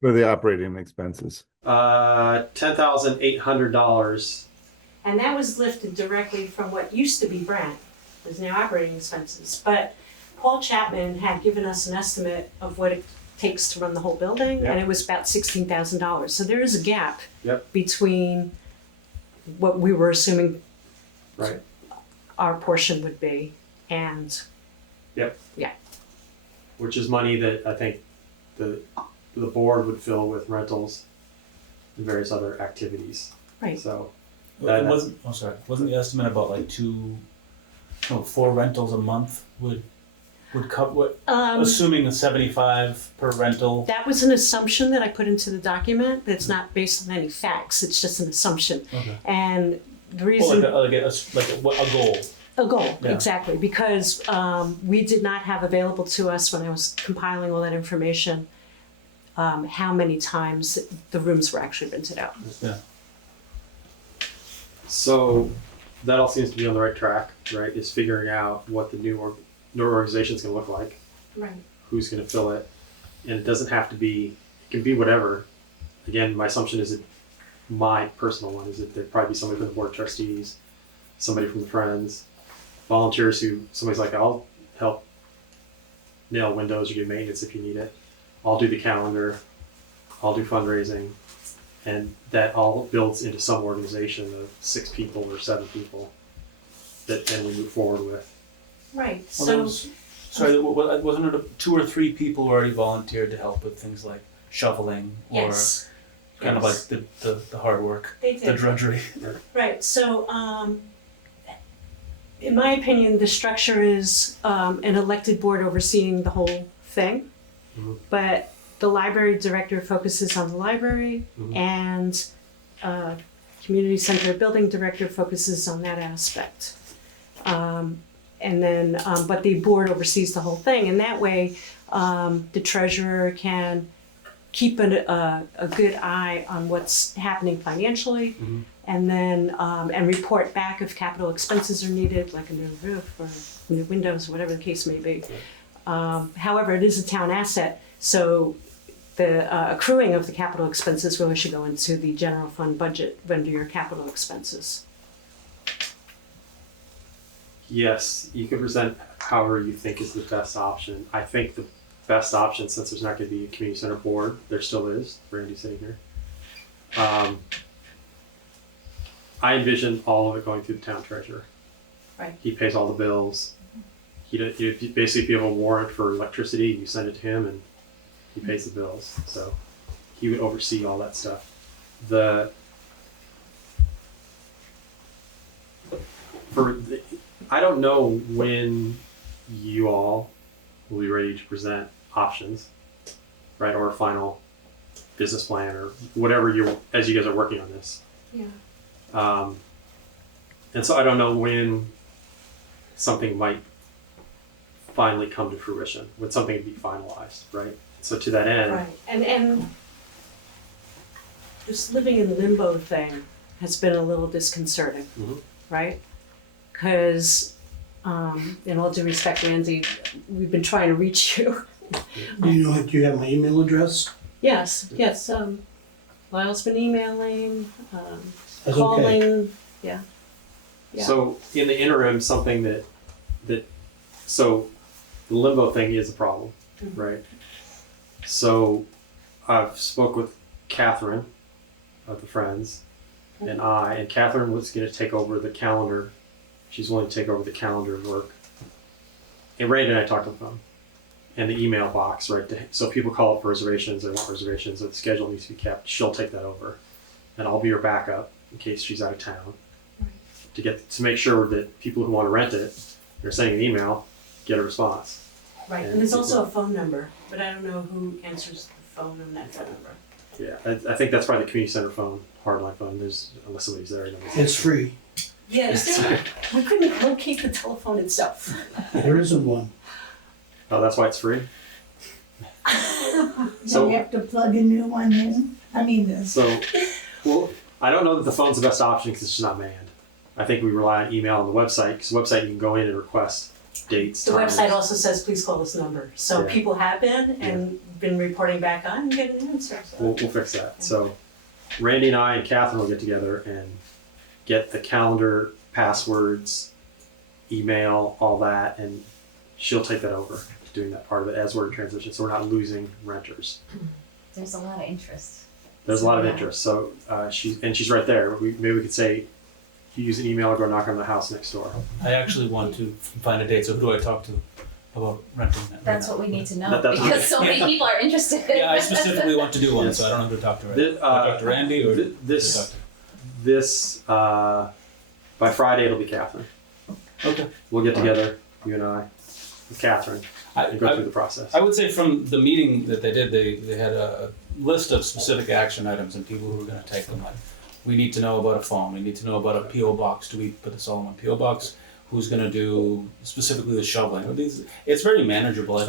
for the operating expenses? $10,800. And that was lifted directly from what used to be Brent, is now operating expenses. But Paul Chapman had given us an estimate of what it takes to run the whole building, Yep. and it was about $16,000. So there is a gap Yep. between what we were assuming Right. our portion would be and Which is money that I think the board would fill with rentals and various other activities. Right. So Wasn't the estimate about like 4 rentals a month would cover what? Assuming the 75 per rental. that was an assumption that I put into the document that's not based on any facts. It's just an assumption. Okay. And the Well, reason like a goal. a goal, Yeah. exactly, because we did not have available to us when I was compiling all that information how many times the rooms were actually rented out. Yeah. So that all seems to be on the right track, right? Is figuring out what the new organization is going to look like, Right. who's going to fill it, and it doesn't have to be. It can be whatever. Again, my assumption is that my personal one is that there'd probably be somebody from the board of trustees, somebody from the Friends, volunteers who somebody's like, I'll help nail windows or do maintenance if you need it. I'll do the calendar. I'll do fundraising. And that all builds into some organization of 6 people or 7 people that then we move forward with. Right. Well, So wasn't it 2 or 3 people who already volunteered to help with things like shoveling or yes, kind of like the hard work, they the did. drudgery? Right. So in my opinion, the structure is an elected board overseeing the whole thing, but the library director focuses on the library, and community center building director focuses on that aspect. And then, but the board oversees the whole thing, and that way, the treasurer can keep a good eye on what's happening financially, and then and report back if capital expenses are needed, like a new roof or new windows, whatever the case may be. However, it is a town asset, so the accruing of the capital expenses really should go into the general fund budget under your capital expenses. Yes, you can present however you think is the best option. I think the best option, since there's not going to be a community center board, there still is. Randy's sitting here. I envision all of it going through the town treasurer. Right. He pays all the bills. He basically, if you have a warrant for electricity, you send it to him and he pays the bills. So he would oversee all that stuff. I don't know when you all will be ready to present options, right, or a final business plan or whatever as you guys are working on this. Yeah. And so I don't know when something might finally come to fruition, when something would be finalized, right? So to that end, Right, and this living in limbo thing has been a little disconcerting, Mhm. right? Because, in all due respect, Randy, we've been trying to reach you. Do you have my email address? Yes, Lyle's been emailing, That's calling, okay. yeah. So in the interim, something so the limbo thing is a problem, right? So I've spoke with Catherine of the Friends and Catherine was going to take over the calendar. She's willing to take over the calendar work. And Randy and I talked on the phone and the email box, right? So people call up for reservations, they want reservations, or the schedule needs to be kept. She'll take that over. And I'll be her backup in case she's out of town. To make sure that people who want to rent it, they're sending an email, get a response. Right, and there's also a phone number, but I don't know who answers the phone on that phone number. Yeah, I think that's probably the community center phone, hardline phone. Unless somebody's there. It's free. Yeah, we couldn't locate the telephone itself. There isn't one. Oh, that's why it's free? So we have to plug a new one in. Well, I don't know that the phone's the best option because it's just not manned. I think we rely on email on the website because the website you can go in and request dates. The times. website also says, please call this number. So people have been reporting back on and getting an answer. So. We'll fix that. Yeah. So Randy and I and Catherine will get together and get the calendar, passwords, email, all that, and she'll take that over, doing that part of it as we're in transition. So we're not losing renters. There's a lot of interest. There's a lot of interest. So she's right there. Maybe we could say, you use an email or go knock on the house next door. I actually want to find a date, so who do I talk to about renting that? That's what we need to know, That's because so many people are interested. Yeah, I specifically want to do one, so I don't know who to talk to. Do I talk to Randy or this by Friday it'll be Catherine. Okay. We'll get together, you and I, with Catherine, and go through the process. I would say from the meeting that they did, they had a list of specific action items and people who were going to take them. Like, we need to know about a phone. We need to know about a PO box. Do we put this all in one PO box? Who's going to do specifically the shoveling? It's very manageable. I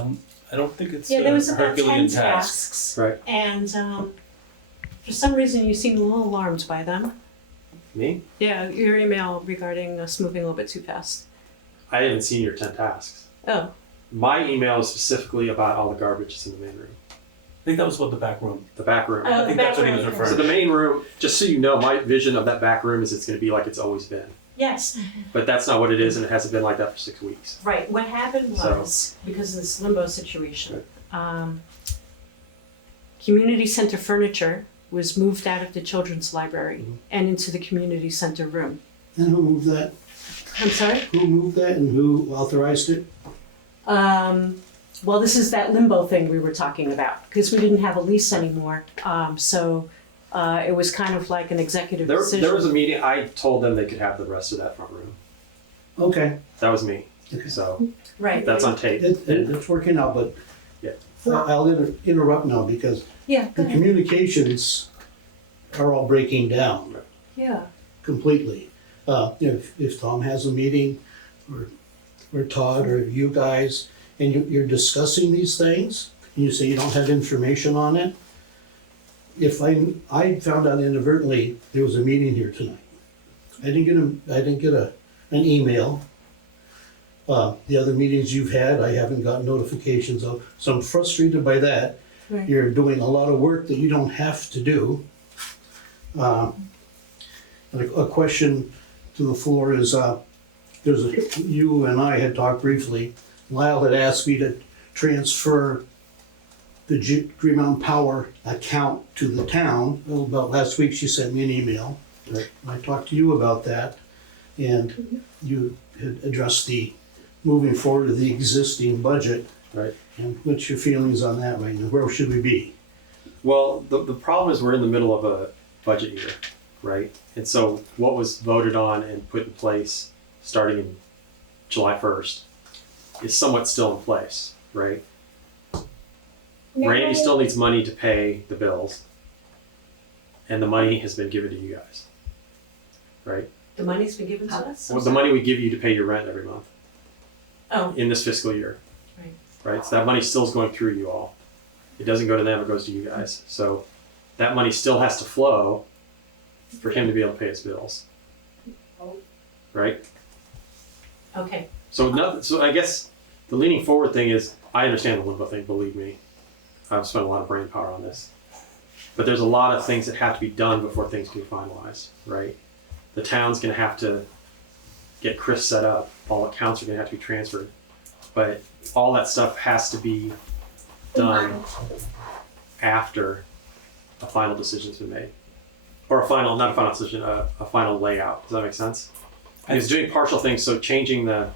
don't think it's there was about Herculean 10 tasks, right? And for some reason you seemed a little alarmed by them. Me? Yeah, your email regarding us moving a little bit too fast. I haven't seen your 10 tasks. Oh. My email is specifically about all the garbage that's in the main room. I think that was about the back room. The back room. I think that's what he was referring to. So the main room, just so you know, my vision of that back room is it's going to be like it's always been. Yes. But that's not what it is, and it hasn't been like that for 6 weeks. Right. What happened was, because of this limbo situation, community center furniture was moved out of the children's library and into the community center room. And who moved that? I'm sorry? Who moved that and who authorized it? Well, this is that limbo thing we were talking about, because we didn't have a lease anymore. So it was kind of like an executive decision. There was a meeting, I told them they could have the rest of that front room. Okay. That was me. Okay. So right. That's on tape. It's working out, but yeah. I'll interrupt now because the communications are all breaking down. Yeah. Completely. If Tom has a meeting or Todd or you guys, and you're discussing these things, and you say you don't have information on it, if I found out inadvertently there was a meeting here tonight. I didn't get an email. The other meetings you've had, I haven't gotten notifications of, so I'm frustrated by that. Right. You're doing a lot of work that you don't have to do. And a question to the floor is, you and I had talked briefly. Lyle had asked me to transfer the Green Mountain Power account to the town. Well, about last week she sent me an email. Right. I talked to you about that, and you had addressed the moving forward of the existing budget. Right. And what's your feelings on that right now? Where should we be? Well, the problem is we're in the middle of a budget year, right? And so what was voted on and put in place starting in July 1st is somewhat still in place, right? Randy still needs money to pay the bills, and the money has been given to you guys, right? The money's been given to us? Well, the money we give you to pay your rent every month Oh, in this fiscal year. Right. Right, so that money still is going through you all. It doesn't go to them, it goes to you guys. So that money still has to flow for him to be able to pay his bills. Right? okay. So I guess the leaning forward thing is, I understand the limbo thing, believe me. I've spent a lot of brain power on this. But there's a lot of things that have to be done before things can be finalized, right? The town's gonna have to get Chris set up, all accounts are gonna have to be transferred. But all that stuff has to be done after a final decision's been made. Or not a final decision, a final layout. Does that make sense? Because doing partial things, so changing the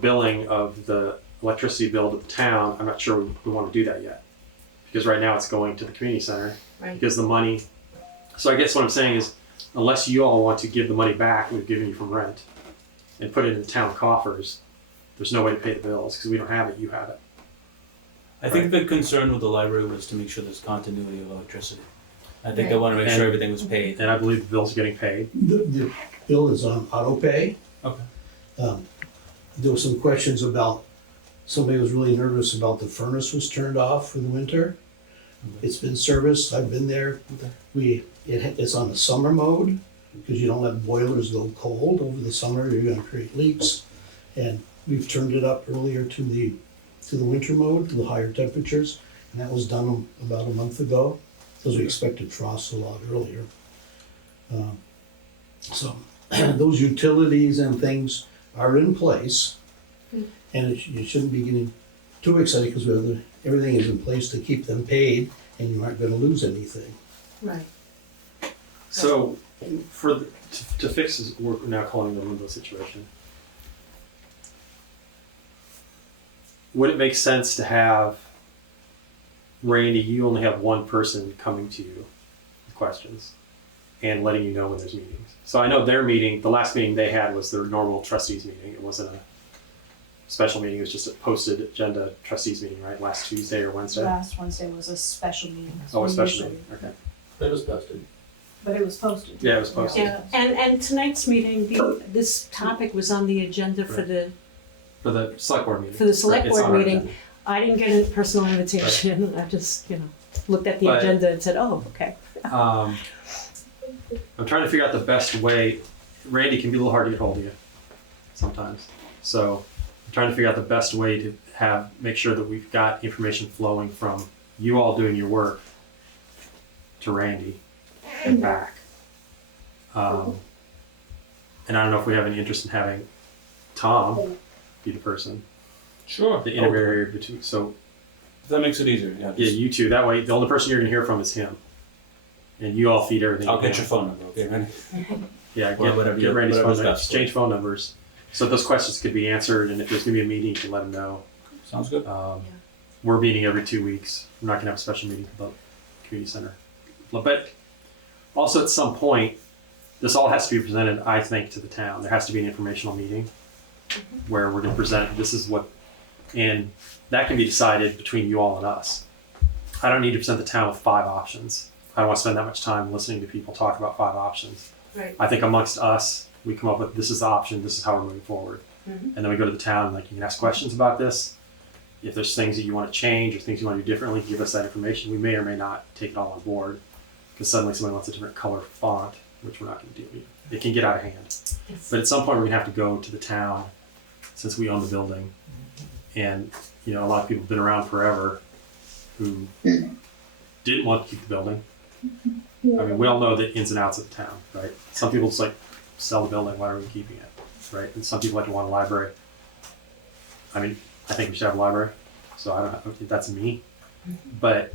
billing of the electricity bill to the town, I'm not sure we want to do that yet. Because right now it's going to the community center. Right. Because the money, so I guess what I'm saying is, unless you all want to give the money back we've given you from rent and put it in the town coffers, there's no way to pay the bills because we don't have it, you have it. I think the concern with the library was to make sure there's continuity of electricity. I think they want to make sure everything was paid. And I believe the bills are getting paid. The bill is on auto pay. Okay. There were some questions about, somebody was really nervous about the furnace was turned off for the winter. It's been serviced, I've been there. It's on the summer mode, because you don't let boilers go cold over the summer, you're gonna create leaks. And we've turned it up earlier to the winter mode, to the higher temperatures, and that was done about a month ago, because we expected frost a lot earlier. So those utilities and things are in place, and you shouldn't be getting too excited because everything is in place to keep them paid, and you aren't going to lose anything. Right. So to fix this, we're now calling the limbo situation. Would it make sense to have, Randy, you only have one person coming to you with questions and letting you know when there's meetings? So I know their meeting, the last meeting they had was their normal trustees meeting. It wasn't a special meeting, it was just a posted agenda trustees meeting, right? Last Tuesday or Wednesday? Last Wednesday was a special meeting. Oh, a special meeting, okay. It was posted. But it was posted. Yeah, it was posted. Yeah, and tonight's meeting, this topic was on the agenda for the select board meeting. For the select Right, it's board on our meeting. agenda. I didn't get a personal invitation, I just, looked at the But- agenda and said, oh, okay. I'm trying to figure out the best way. Randy can be a little hard to get hold of you sometimes. So I'm trying to figure out the best way to make sure that we've got information flowing from you all doing your work to Randy and back. And I don't know if we have any interest in having Tom be the person, Sure. the intermediary between. So That makes it easier. Yeah, yeah, you two. That way, the only person you're gonna hear from is him, and you all feed everything. I'll to get him. your phone number, okay, Randy? Yeah, Or whatever get Randy's phone whatever's number, best for exchange phone numbers, so those questions could be answered, and if there's gonna be a meeting, you can let them know. Sounds good. We're meeting every 2 weeks. We're not gonna have a special meeting for the community center. But also at some point, this all has to be presented, I think, to the town. There has to be an informational meeting where we're gonna present, this is what, and that can be decided between you all and us. I don't need to present the town with 5 options. I don't wanna spend that much time listening to people talk about 5 options. Right. I think amongst us, we come up with, this is the option, this is how we're moving forward. Mhm. And then we go to the town, like, you can ask questions about this. If there's things that you want to change or things you want to do differently, give us that information. We may or may not take it all on board because suddenly somebody wants a different color font, which we're not going to do. It can get out of hand. But at some point, we're going to have to go to the town since we own the building. And, a lot of people have been around forever who didn't want to keep the building. I mean, we all know the ins and outs of the town, right? Some people just like sell the building, why are we keeping it, right? And some people like to want a library. I mean, I think we should have a library, so I don't know if that's me. But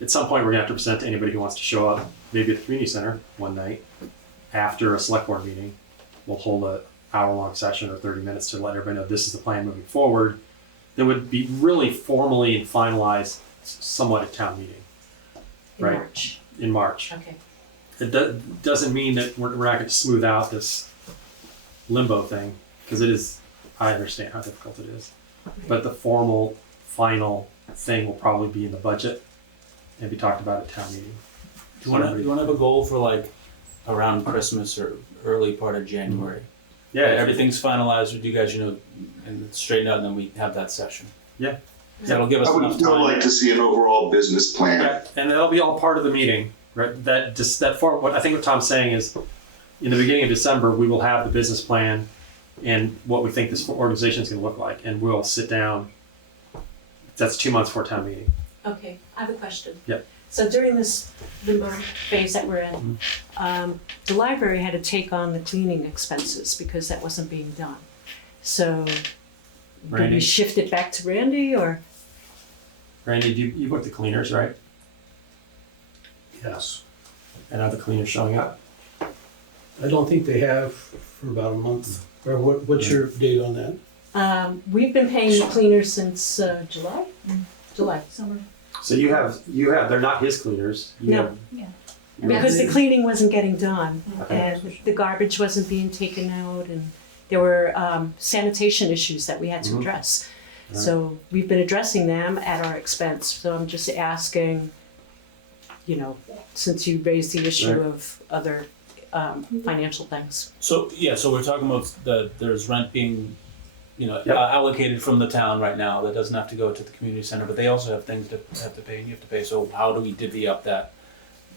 at some point, we're gonna have to present to anybody who wants to show up, maybe at the community center one night after a select board meeting. We'll hold a hour-long session or 30 minutes to let everybody know this is the plan moving forward. That would be really formally and finalized somewhat at town meeting. in Right. March. in March. Okay. It doesn't mean that we're not going to smooth out this limbo thing, because it is, I understand how difficult it is. But the formal, final thing will probably be in the budget and be talked about at town meeting. Do you want to have a goal for like around Christmas or early part of January? Yeah, Everything's finalized with you guys, and straighten out, and then we have that session. Yeah. That'll give us I would enough still time. like to see an overall business plan. Yeah, and that'll be all part of the meeting, right? What I think what Tom's saying is, in the beginning of December, we will have the business plan and what we think this organization is going to look like, and we'll sit down. That's 2 months before town meeting. Okay, I have a question. Yep. So during this limbo phase that we're in, the library had to take on the cleaning expenses because that wasn't being done. So did Randy? we shift it back to Randy or? Randy, you booked the cleaners, right? Yes. And are the cleaners showing up? I don't think they have for about a month. Or what's your date on that? We've been paying the cleaners since July. July. Summer. So you have, they're not his cleaners. You No. have- Yeah. Because the cleaning wasn't getting done Okay. and the garbage wasn't being taken out and there were sanitation issues that we had to Mhm. address. Right. So we've been addressing them at our expense. So I'm just asking, since you raised the issue Right. of other financial things. So we're talking about there's rent being, Yep. allocated from the town right now that doesn't have to go to the community center, but they also have things to have to pay and you have to pay. So how do we divvy up that?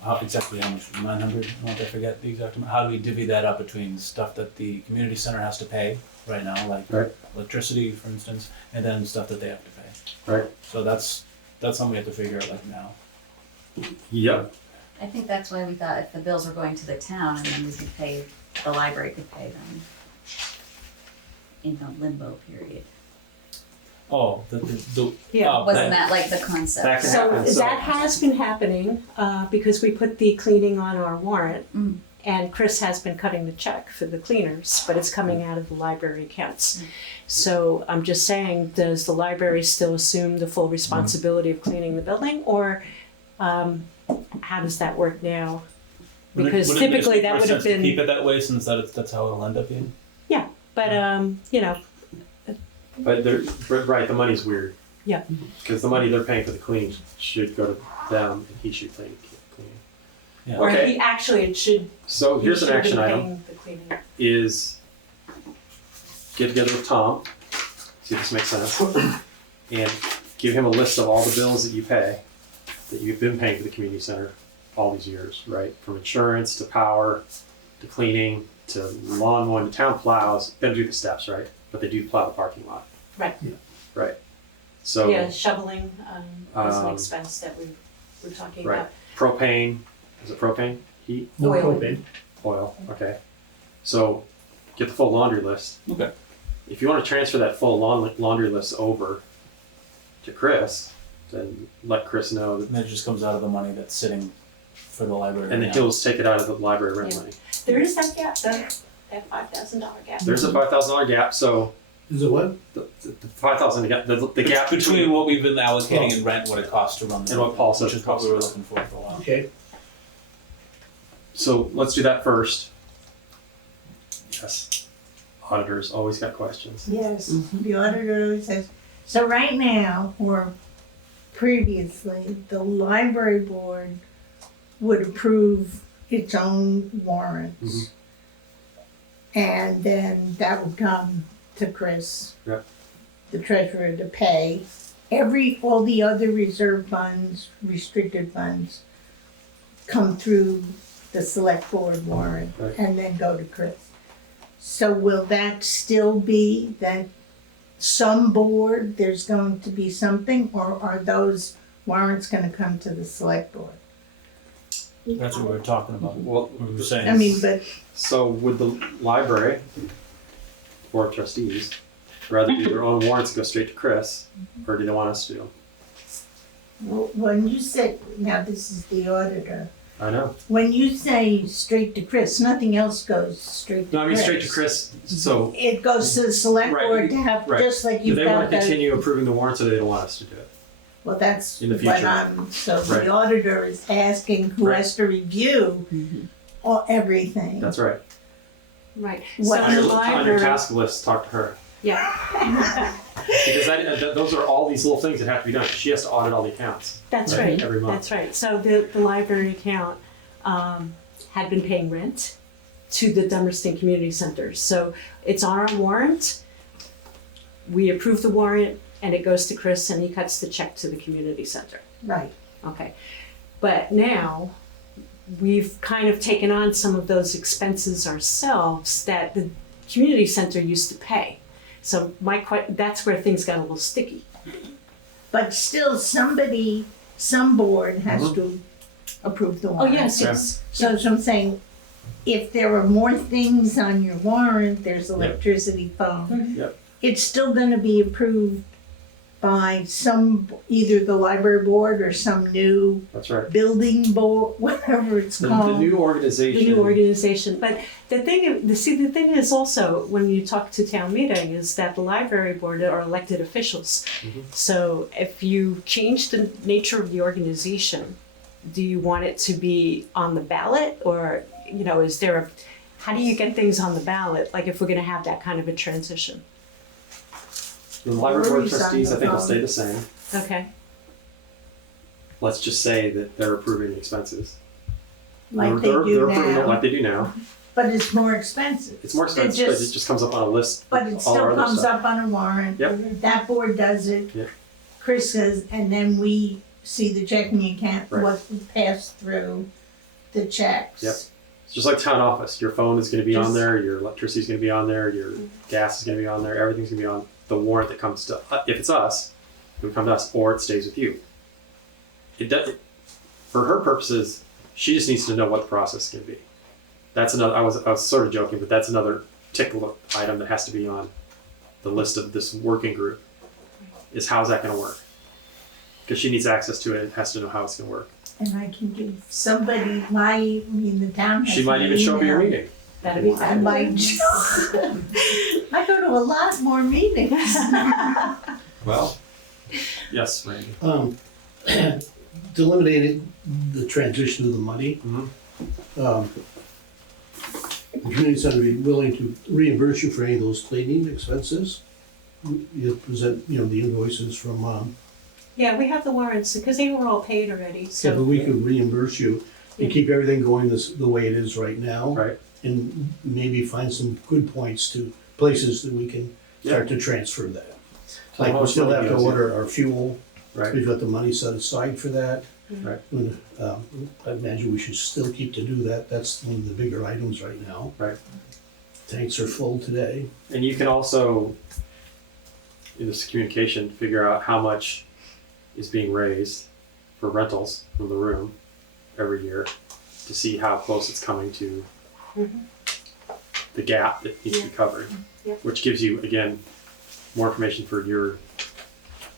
How exactly how much? 900? I forget the exact amount. How do we divvy that up between stuff that the community center has to pay right now, like Right. electricity, for instance, and then stuff that they have to pay? Right. So that's something we have to figure out like now. Yep. I think that's why we thought if the bills were going to the town and then we could pay, the library could pay them in the limbo period. Oh, Yeah. Wasn't that like the concept? That can So happen, so- that has been happening because we put the cleaning on our warrant. Mm. And Chris has been cutting the check for the cleaners, but it's coming out of the library accounts. So I'm just saying, does the library still assume the full responsibility of cleaning the building, or how does that work now? Because Wouldn't it typically make that more would have sense to keep been, it that way since that's how it'll end up being? but But right, the money's weird. Yeah. Because the money they're paying for the cleaning should go to them, and he should clean. Yeah. or Okay. it should. So here's an he should action be item: paying the cleaning. is get together with Tom, see if this makes sense, and give him a list of all the bills that you pay, that you've been paying for the community center all these years, right? From insurance to power, to cleaning, to lawn mowing, to town plows. They don't do the steps, right? But they do plow the parking lot. Right. Right. So Yeah, shoveling is an Um, expense that we're talking right. about. Propane, is it propane? Heat? No Oil. propane. Oil, okay. So get the full laundry list. Okay. If you want to transfer that full laundry list over to Chris, then let Chris know that, And then it just comes out of the money that's sitting for the library. and then right he'll just take it out of the library rent Yeah. money. There is that gap, that $5,000 gap. There's a $5,000 gap, so Is it what? the 5,000 gap, the now. gap Between what we've been allocating in rent, what it costs to run the And what Paul said which it is what we were costs. looking for a while. Okay. So let's do that first. Yes. Auditors always got questions. Yes, the auditor always says, so right now, or previously, the library board would approve its own warrants. And then that would come to Chris, Yep. the treasurer, to pay. All the other reserve funds, restricted funds, come through the select board warrant Right. and then go to Chris. So will that still be that some board, there's going to be something, or are those warrants gonna come to the select board? That's what we were talking about. Well, We were saying. I mean, but so would the library, board of trustees, rather do their own warrants and go straight to Chris, or do they want us to do them? when you said, now this is the auditor, I know. when you say straight to Chris, nothing else goes straight to Chris. No, I mean straight to Chris. So It goes to the select Right, board to have, right. just like do you've they want got to the. continue approving the warrants, or they don't want us to do it? Well, that's In the what future. so Right. the auditor is asking who Right. has to review everything. That's right. Right. What- So On the your library, task list, talk to her. yeah, Because those are all these little things that have to be done. She has to audit all the accounts. that's Right, right. every month. That's right. So the library account had been paying rent to the Dummerston Community Center. So it's on our warrant. We approve the warrant and it goes to Chris and he cuts the check to the community center. Right. Okay. But now we've kind of taken on some of those expenses ourselves that the community center used to pay. So that's where things got a little sticky. But still, some board has to approve the Oh, warrant. yes, yes. So I'm saying, if there are more things on your warrant, there's electricity, phone. Yep. It's still gonna be approved by either the library board or some new That's right. building board, whatever it's The called. new organization. The new organization. But the thing is also, when you talk to town meeting, is that the library board are elected officials. Mhm. So if you change the nature of the organization, do you want it to be on the ballot, or, how do you get things on the ballot? Like if we're gonna have that kind of a transition? The library board of Worries on trustees, I the think, will phone. stay the same. Okay. Let's just say that they're approving the expenses. Like they're they do approving it now, like they do now. but it's more expensive. It's more expensive, but it just comes up on a list. But it with all our still other comes stuff. up on a warrant. Yep. That board does it. Yep. Chris says, and then we see the checking account, Right. what passed through the checks. Yep. It's just like town office. Your phone is going to be on Just- there. Your electricity is going to be on there. Your gas is going to be on there. Everything's going to be on the warrant that comes to. If it's us, it would come to us, or it stays with you. It does. For her purposes, she just needs to know what the process is going to be. That's another. I was sort of joking, but that's another tickle item that has to be on the list of this working group. Is how's that going to work? Because she needs access to it and has to know how it's going to work. And I can give somebody the town has She might even show up at your email. meeting. That'd be I fabulous. might. I go to a lot more meetings. Well, yes, Randy. Delimited the transition of the money. Mhm. The community center would be willing to reimburse you for any of those cleaning expenses. You present, the invoices from, Yeah, we have the warrants, because they were all paid already, yeah, but so. we could reimburse you and keep everything going the way it is right now. Right. And maybe find some good points to places that we can start to transfer that. Like we still have to order our fuel. Right. We've got the money set aside for that. Right. I imagine we should still keep to do that. That's one of the bigger items right now. Right. Tanks are full today. And you can also, in this communication, figure out how much is being raised for rentals from the room every year to see how close it's coming to the gap that needs to be covered. Yeah. Which gives you, again, more information for your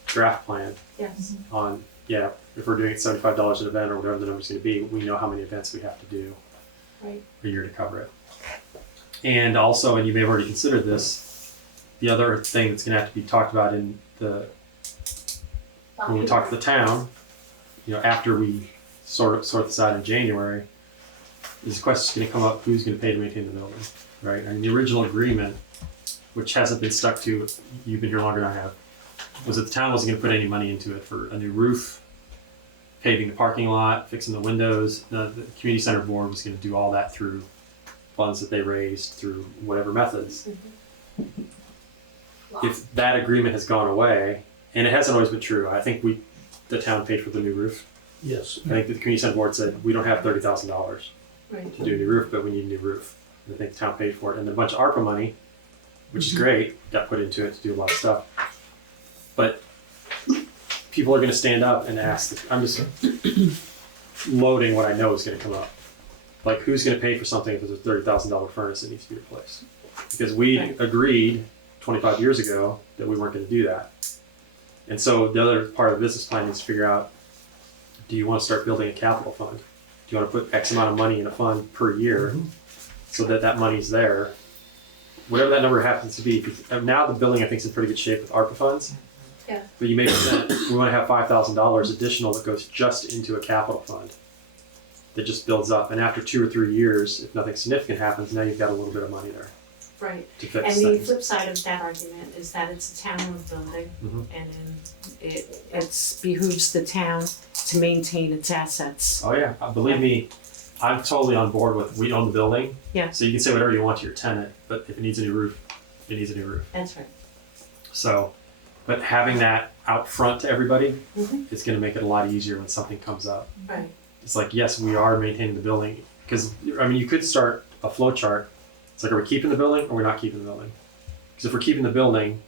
draft plan Yes. on, if we're doing it $75 an event or whatever the number's gonna be, we know how many events we have to do Right. a year to cover it. And also, and you may have already considered this, the other thing that's gonna have to be talked about in when we talk to the town, after we sort this out in January, is the question gonna come up, who's gonna pay to maintain the building, right? And the original agreement, which hasn't been stuck to, you've been here longer than I have, was that the town wasn't gonna put any money into it for a new roof, paving the parking lot, fixing the windows. The community center board was gonna do all that through funds that they raised through whatever methods. If that agreement has gone away, and it hasn't always been true, I think the town paid for the new roof. Yes. I think the community center board said, we don't have $30,000 Right. to do a new roof, but we need a new roof. And I think the town paid for it, and then a bunch of ARPA money, which is great, got put into it to do a lot of stuff. But people are gonna stand up and ask, I'm just loading what I know is gonna come up. Like, who's gonna pay for something if there's a $30,000 furnace that needs to be replaced? Because we agreed 25 years ago that we weren't gonna do that. And so the other part of the business plan is to figure out, do you wanna start building a capital fund? Do you wanna put X amount of money in a fund per year so that money's there? Whatever that number happens to be. Now the building, I think, is in pretty good shape with ARPA funds. Yeah. But you may present, we want to have $5,000 additional that goes just into a capital fund that just builds up. And after 2 or 3 years, if nothing significant happens, now you've got a little bit of money there Right. to fix And the things. flip side of that argument is that it's a town-owned building, Mhm. and it behooves the town to maintain its assets. Oh yeah, believe me, I'm totally on board with, we own the building. Yeah. So you can say whatever you want to your tenant, but if it needs a new roof, it needs a new roof. That's right. So, but having that out front to everybody Mhm. is gonna make it a lot easier when something comes up. Right. It's like, yes, we are maintaining the building, because, I mean, you could start a flow chart. It's like, are we keeping the building or we're not keeping the building? Because if we're keeping the building,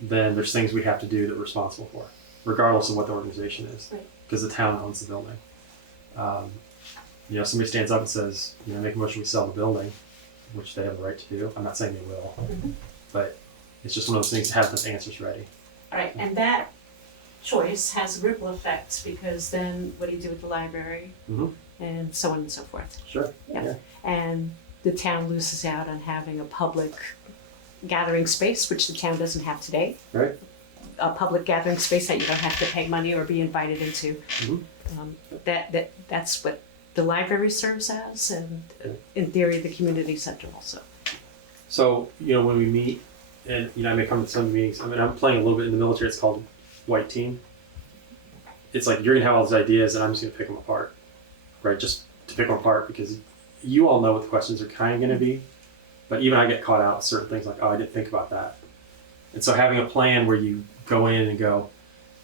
then there's things we have to do that we're responsible for, regardless of what the organization is, Right. because the town owns the building. You know, somebody stands up and says, you know, make a motion, we sell the building, which they have the right to do. I'm not saying they will, but it's just one of those things that has the answers ready. Right, and that choice has ripple effects, because then what do you do with the library? Mhm. And so on and so forth. Sure. Yeah. And the town loses out on having a public gathering space, which the town doesn't have today. Right. A public gathering space that you don't have to pay money or be invited into. Mhm. That's what the library serves as, and in theory, the community center also. So, you know, when we meet, and, you know, I may come to some meetings, I mean, I'm playing a little bit in the military, it's called white team. It's like, you're gonna have all these ideas and I'm just gonna pick them apart, right? Just to pick them apart, because you all know what the questions are kind of gonna be, but even I get caught out with certain things like, oh, I didn't think about that. And so having a plan where you go in and go,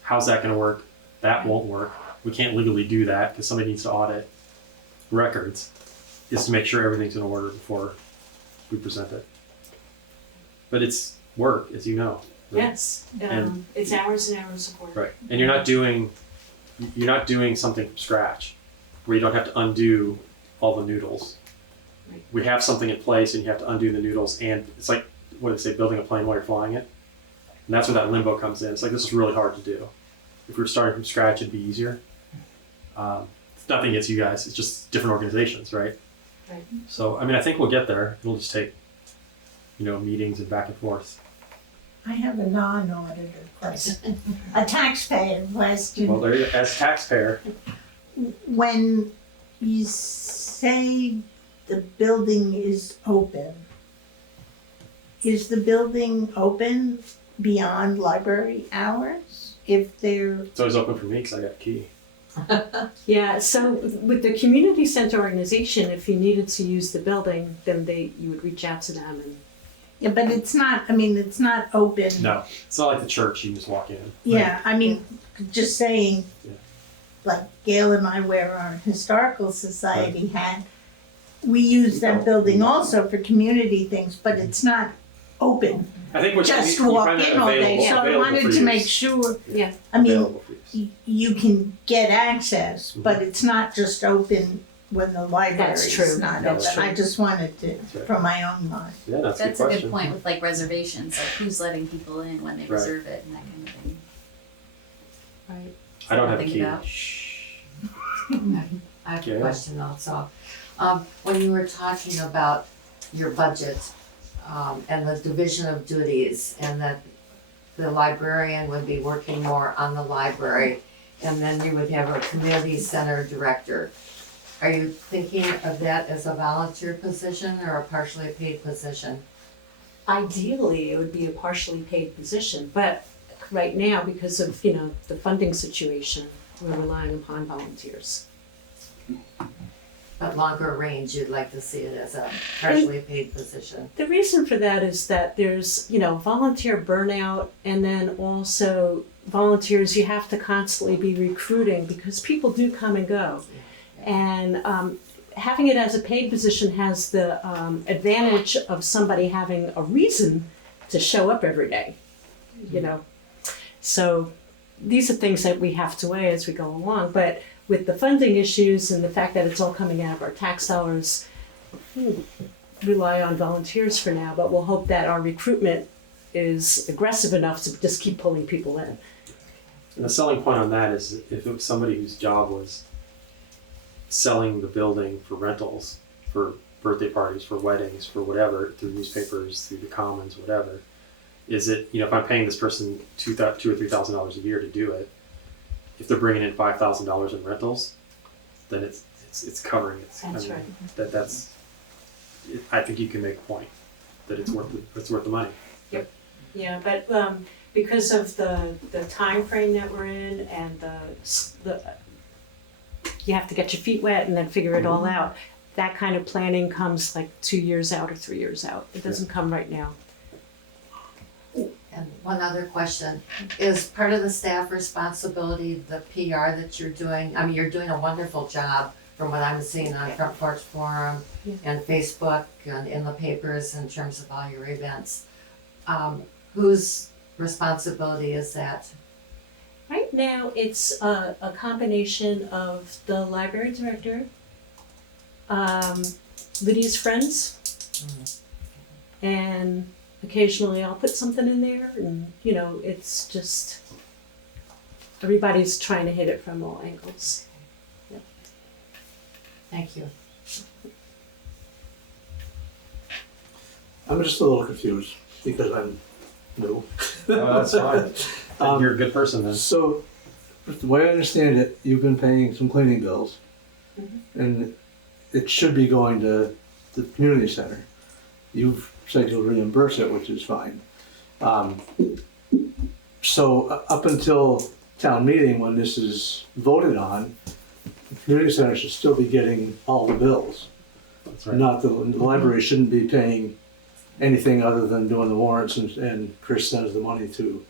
how's that gonna work? That won't work. We can't legally do that because somebody needs to audit records, is to make sure everything's in order before we present it. But it's work, as you know. Right? Yes, And- it's hours and hours of work. Right. And you're not doing something from scratch where you don't have to undo all the noodles. Right. We have something in place and you have to undo the noodles, and it's like, what do they say, building a plane while you're flying it? And that's where that limbo comes in. It's like, this is really hard to do. If we were starting from scratch, it'd be easier. It's nothing against you guys, it's just different organizations, right? Right. So, I mean, I think we'll get there. It'll just take, you know, meetings and back and forth. I have a non-auditor question, a taxpayer question. Well, there you go. As taxpayer, When you say the building is open, is the building open beyond library hours? If they're, it's always open for me because I got a key. Yeah, so with the community center organization, if you needed to use the building, then you would reach out to them and. yeah, but it's not, I mean, it's not open. No, it's not like the church. You can just walk in. Yeah, I mean, just saying, Yeah. like Gail and I, where our historical society had, we use that building also for community things, but it's not open. I think what Just you walk find that in all day, available- so I available wanted for to use. make sure, Yeah. I mean, Available for use. you can get access, Mm-hmm. but it's not just open when the library's true. not That's open. I true. just wanted to, right. from my own mind. Yeah, that's, That's a a good good question. point with like reservations, like who's letting people in when they Right. reserve it and that kind of thing. Right. I don't have a Think key. about. I have Yeah. a question also. When you were talking about your budget, and the division of duties, and that the librarian would be working more on the library, and then you would have a community center director. Are you thinking of that as a volunteer position or a partially paid position? Ideally, it would be a partially paid position, but right now, because of, you know, the funding situation, we're relying upon volunteers. At longer range, you'd like to see it as a partially paid position. The reason for that is that there's, you know, volunteer burnout, and then also volunteers you have to constantly be recruiting because people do come and go. And having it as a paid position has the advantage of somebody having a reason to show up every day, you know. So these are things that we have to weigh as we go along, but with the funding issues and the fact that it's all coming out of our tax dollars, rely on volunteers for now, but we'll hope that our recruitment is aggressive enough to just keep pulling people in. And the selling point on that is if it was somebody whose job was selling the building for rentals, for birthday parties, for weddings, for whatever, through newspapers, through the commons, whatever, Is it, if I'm paying this person $2,000 or $3,000 a year to do it, if they're bringing in $5,000 in rentals, then it's covering it. That's right. I think you can make a point that it's worth the money. Yeah, but because of the time frame that we're in and the you have to get your feet wet and then figure it all out. That kind of planning comes like 2 years out or 3 years out. It doesn't come right now. And one other question, is part of the staff responsibility the PR that you're doing? I mean, you're doing a wonderful job from what I'm seeing on Front Porch Forum and Facebook and in the papers in terms of all your events. Whose responsibility is that? Right now, it's a combination of the library director, Lydia's friends, and occasionally I'll put something in there, and it's just everybody's trying to hit it from all angles. Yep. Thank you. I'm just a little confused because I'm new. Oh, that's fine. You're a good person then. So, the way I understand it, you've been paying some cleaning bills, and it should be going to the community center. You've said you'll reimburse it, which is fine. So up until town meeting, when this is voted on, the community center should still be getting all the bills. That's right. Not the library shouldn't be paying anything other than doing the warrants, and Chris sends the money to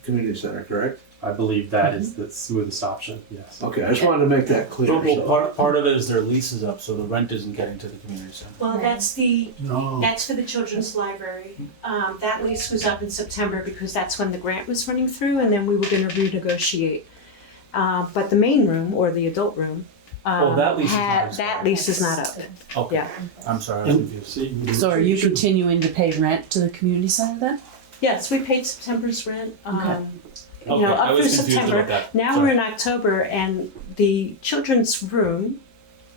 the community center, correct? I believe that is the smoothest option, yes. Okay, I just wanted to make that clear. Well, part of it is their lease is up, so the rent isn't getting to the community center. Well, that's for the children's library. That lease was up in September because that's when the grant was running through, and then we were going to renegotiate. But the main room or the adult room, that lease is not up. Okay. Yeah. I'm sorry, I was confused. So are you continuing to pay rent to the community center then? Yes, we paid September's rent. Okay. Okay, I Up through was confused September. about that. Now Sorry. we're in October, and the children's room,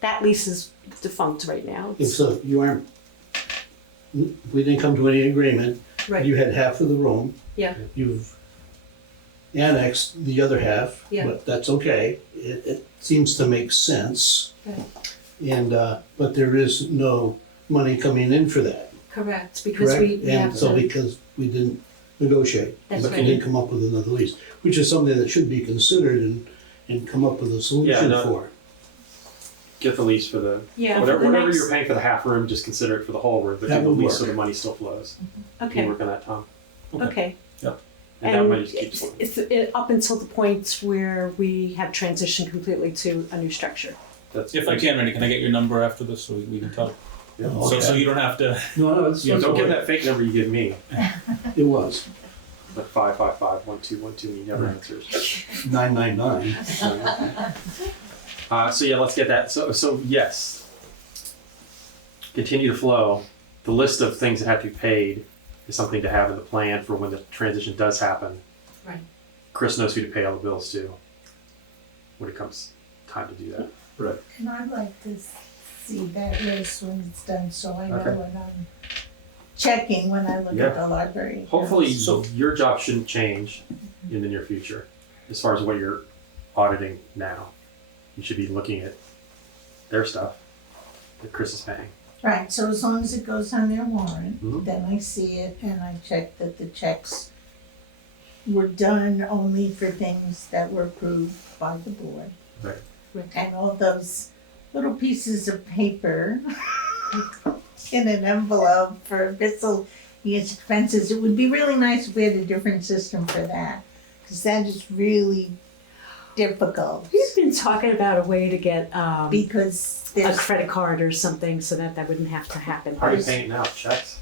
that lease is defunct right now. If so, you aren't, we didn't come to any agreement. Right. You had half of the room. Yeah. You've annexed the other half, Yeah. but that's okay. It seems to make sense. Right. And, but there is no money coming in for that, Correct, because correct? we have And so to. because we didn't negotiate, That's but we right. didn't come up with another lease, which is something that should be considered and come up with a solution for. Get the lease for the, Yeah, whatever for the next- you're paying for the half room, just consider it for the whole room, but That get the would lease so work. the money still flows. Okay. You work on that, Tom. Okay. And that And money just keeps flowing. it's up until the point where we have transitioned completely to a new structure. That's If I can, Randy, can I get your number after this so we can talk? Yeah. So you don't have to. No, it's. Don't give that fake number you give me, It was like 555-1212, and he never answers. 999. So yeah, let's get that. So yes, continue to flow. The list of things that have to be paid is something to have in the plan for when the transition does happen. Right. Chris knows who to pay all the bills to when it comes time to do that. Right. And I'd like to see that list when it's done, so I know Okay. what I'm checking when I look Yeah. at the library. Hopefully, your job shouldn't change in the near future as far as what you're auditing now. You should be looking at their stuff that Chris is paying. Right, so as long as it goes on their warrant, Mhm. then I see it and I check that the checks were done only for things that were approved by the board. Right. And all those little pieces of paper in an envelope for miscellaneous expenses, it would be really nice if we had a different system for that. Cause that is really difficult. We've been talking about a way to get Because a there's, credit card or something so that wouldn't have to happen. How are you paying it now? Checks?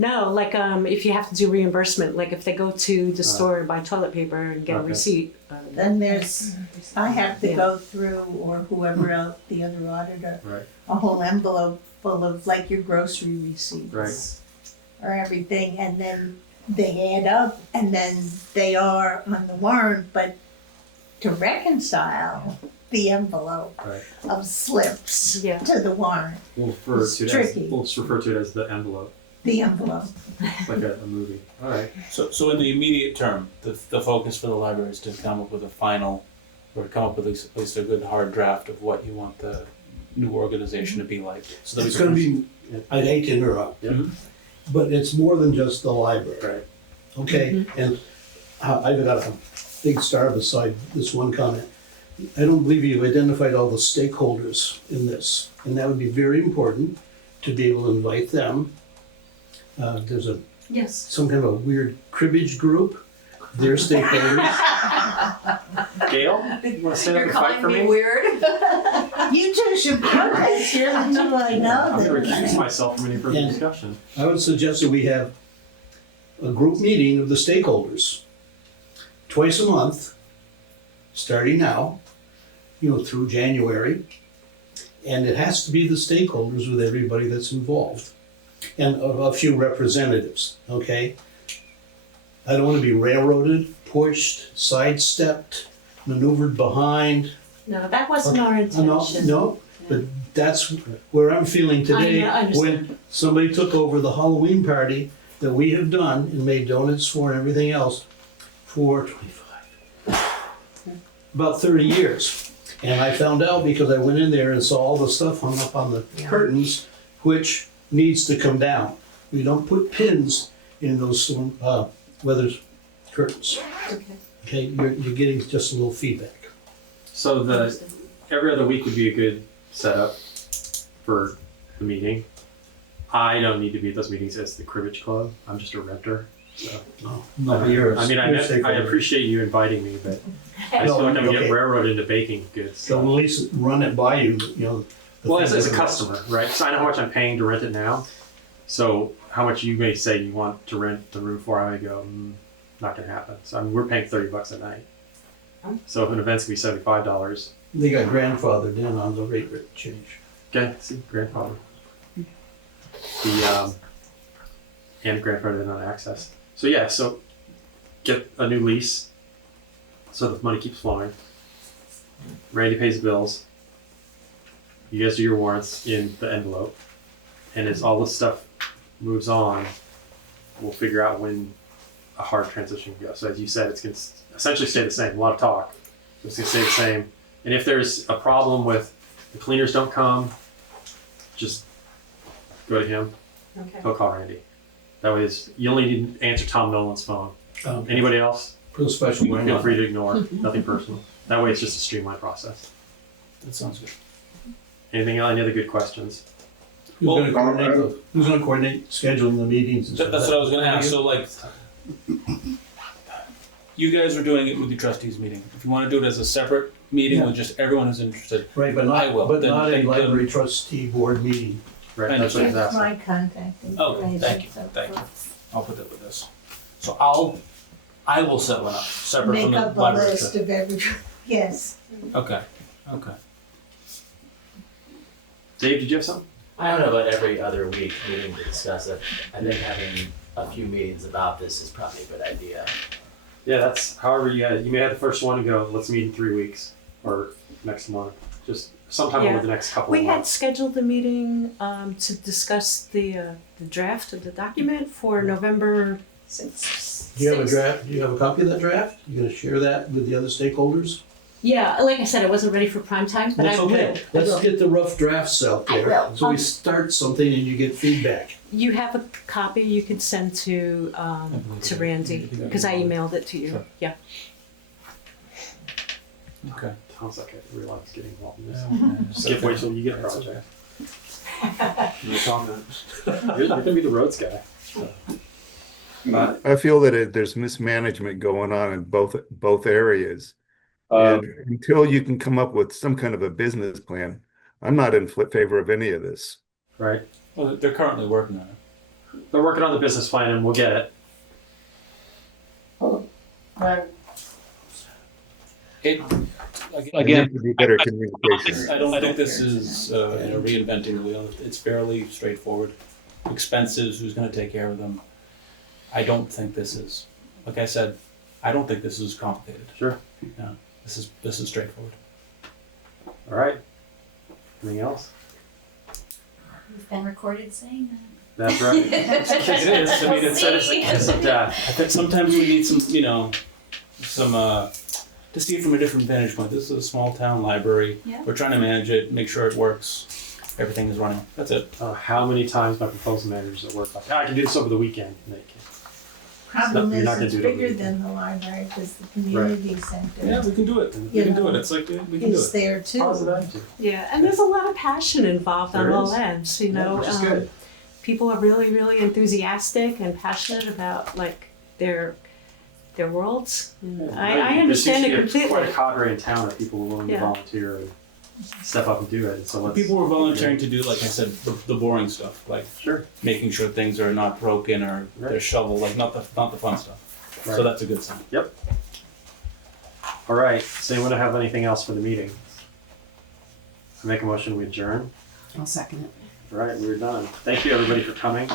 No, like if you have to do reimbursement, like if they go to the store and buy toilet paper and get a Okay. receipt. then there's, I have to Yeah. go through, or whoever else, the other auditor, Right. a whole envelope full of like your grocery receipts. Right. Or everything, and then they add up, and then they are on the warrant, but to reconcile the envelope Right. of slips Yeah. to the warrant, We'll refer It's to it as, tricky. we'll just refer to it as the envelope. the envelope. It's like a movie. All right. So in the immediate term, the focus for the library is to come up with a final, or come up with at least a good hard draft of what you want the new organization to be like. So that It's we can gonna be, I hate to interrupt, but it's more than just the library. Right. Okay, and I've got a big star beside this one comment. I don't believe you've identified all the stakeholders in this, and that would be very important to be able to invite them. There's Yes. some kind of a weird cribbage group, their stakeholders. Gail, you want to stand up and fight for me? weird? You two should protest here until I know I'm going to that. recuse myself from any further And- discussion. I would suggest that we have a group meeting of the stakeholders twice a month, starting now, through January. And it has to be the stakeholders with everybody that's involved and a few representatives, okay? I don't want to be railroaded, pushed, sidestepped, maneuvered behind. No, that wasn't our intention. No, but that's where I'm feeling today. I understand. When somebody took over the Halloween party that we have done and made donuts for and everything else for 25, about 30 years. And I found out because I went in there and saw all the stuff hung up on the curtains, which needs to come down. We don't put pins in those weather curtains. Okay, you're getting just a little feedback. So every other week would be a good setup for the meeting. I don't need to be at those meetings as the cribbage club. I'm just a renter. So. No, you're a- I mean, you're a stakeholder. I appreciate you inviting me, but I just feel like I'm Okay. getting railroaded into baking goods. So at least run it by you, the Well, as things a that- customer, right? So I know how much I'm paying to rent it now. So how much you may say you want to rent the room for, I may go, not gonna happen. So we're paying $30 a night. So if an event's gonna be $75, They got grandfathered in on the rate change. okay, see, grandfather. And grandfather in on access. So yeah, so get a new lease so the money keeps flowing. Randy pays the bills. You guys do your warrants in the envelope. And as all this stuff moves on, we'll figure out when a hard transition can go. So as you said, it's going to essentially stay the same. A lot of talk. It's going to stay the same. And if there's a problem with the cleaners don't come, just go to him. Okay. He'll call Randy. That way, you only need to answer Tom Nolan's phone. Anybody else? Real special. Feel free to ignore. Nothing personal. That way, it's just a streamlined process. That sounds good. Anything else? Any other good questions? Who's going to coordinate scheduling the meetings? And That's what I was going to ask. So, like, you guys are doing it with your trustees meeting. If you want to do it as a separate meeting with just everyone who's interested, Right, but I will. But Then- not a then- library trustee board meeting. Right. I That's what he's That's asking. my contact Okay, information. thank you, so thank you. let's I'll put that with this. So I will set one up separate from Make the up a library. list of every, yes. Okay. Dave, did you have something? I don't know about every other week meeting to discuss it. I think having a few meetings about this is probably a good idea. Yeah, that's however you had it. You may have the first one and go, let's meet in 3 weeks or next month. Just sometime over the next couple We of had months. scheduled the meeting to discuss the draft of the document for November 6th. Do you have a draft? Do you have a copy of that draft? You going to share that with the other stakeholders? Yeah, like I said, it wasn't ready for prime time, but That's I okay. will. Let's get the rough drafts out I there. will. So we start something and you get feedback. You have a copy you can send to Randy because I emailed it to you. Sure. Yeah. Okay. Sounds like I realize getting involved in this. Skip, wait till you get a project. You're going to be the roads guy. I feel that there's mismanagement going on in both areas. And until you can come up with some kind of a business plan, I'm not in favor of any of this. Right. Well, they're currently working on it. They're working on the business plan and we'll get it. There needs to be better communication. I don't think this is reinventing the wheel. It's fairly straightforward. Expenses, who's going to take care of them? I don't think this is, like I said, I don't think this is complicated. Sure. No, this is straightforward. All right. Anything else? We've been recorded saying That's right. It is. I mean, it's a kiss of death. I think sometimes we need some, to see it from a different vantage point. This is a small town library. Yeah. We're trying to manage it, make sure it works, everything is running. That's it. How many times my proposal managers at work like, I can do this over the weekend. And they can't. Problem You're not is, gonna it's do it over bigger the than the library, because the community center Yeah, we can do it. We can do it. It's like, we can do is it. there too. Positive attitude. Yeah, and there's a lot of passion involved on There all is. ends, you know. Which is good. People are really, really enthusiastic and passionate about like their worlds. And I understand it There's completely. quite a cadre in town of people who are willing Yeah. to volunteer and step up and do it. So let's, People were volunteering to do, like I said, the boring stuff, like Sure. making sure things are not broken or they're Right. shoveled, like not the fun stuff. So Right. that's a good sign. Yep. All right. Does anyone have anything else for the meeting? I make a motion, we adjourn. I'll second it. All right, we're done. Thank you everybody for coming.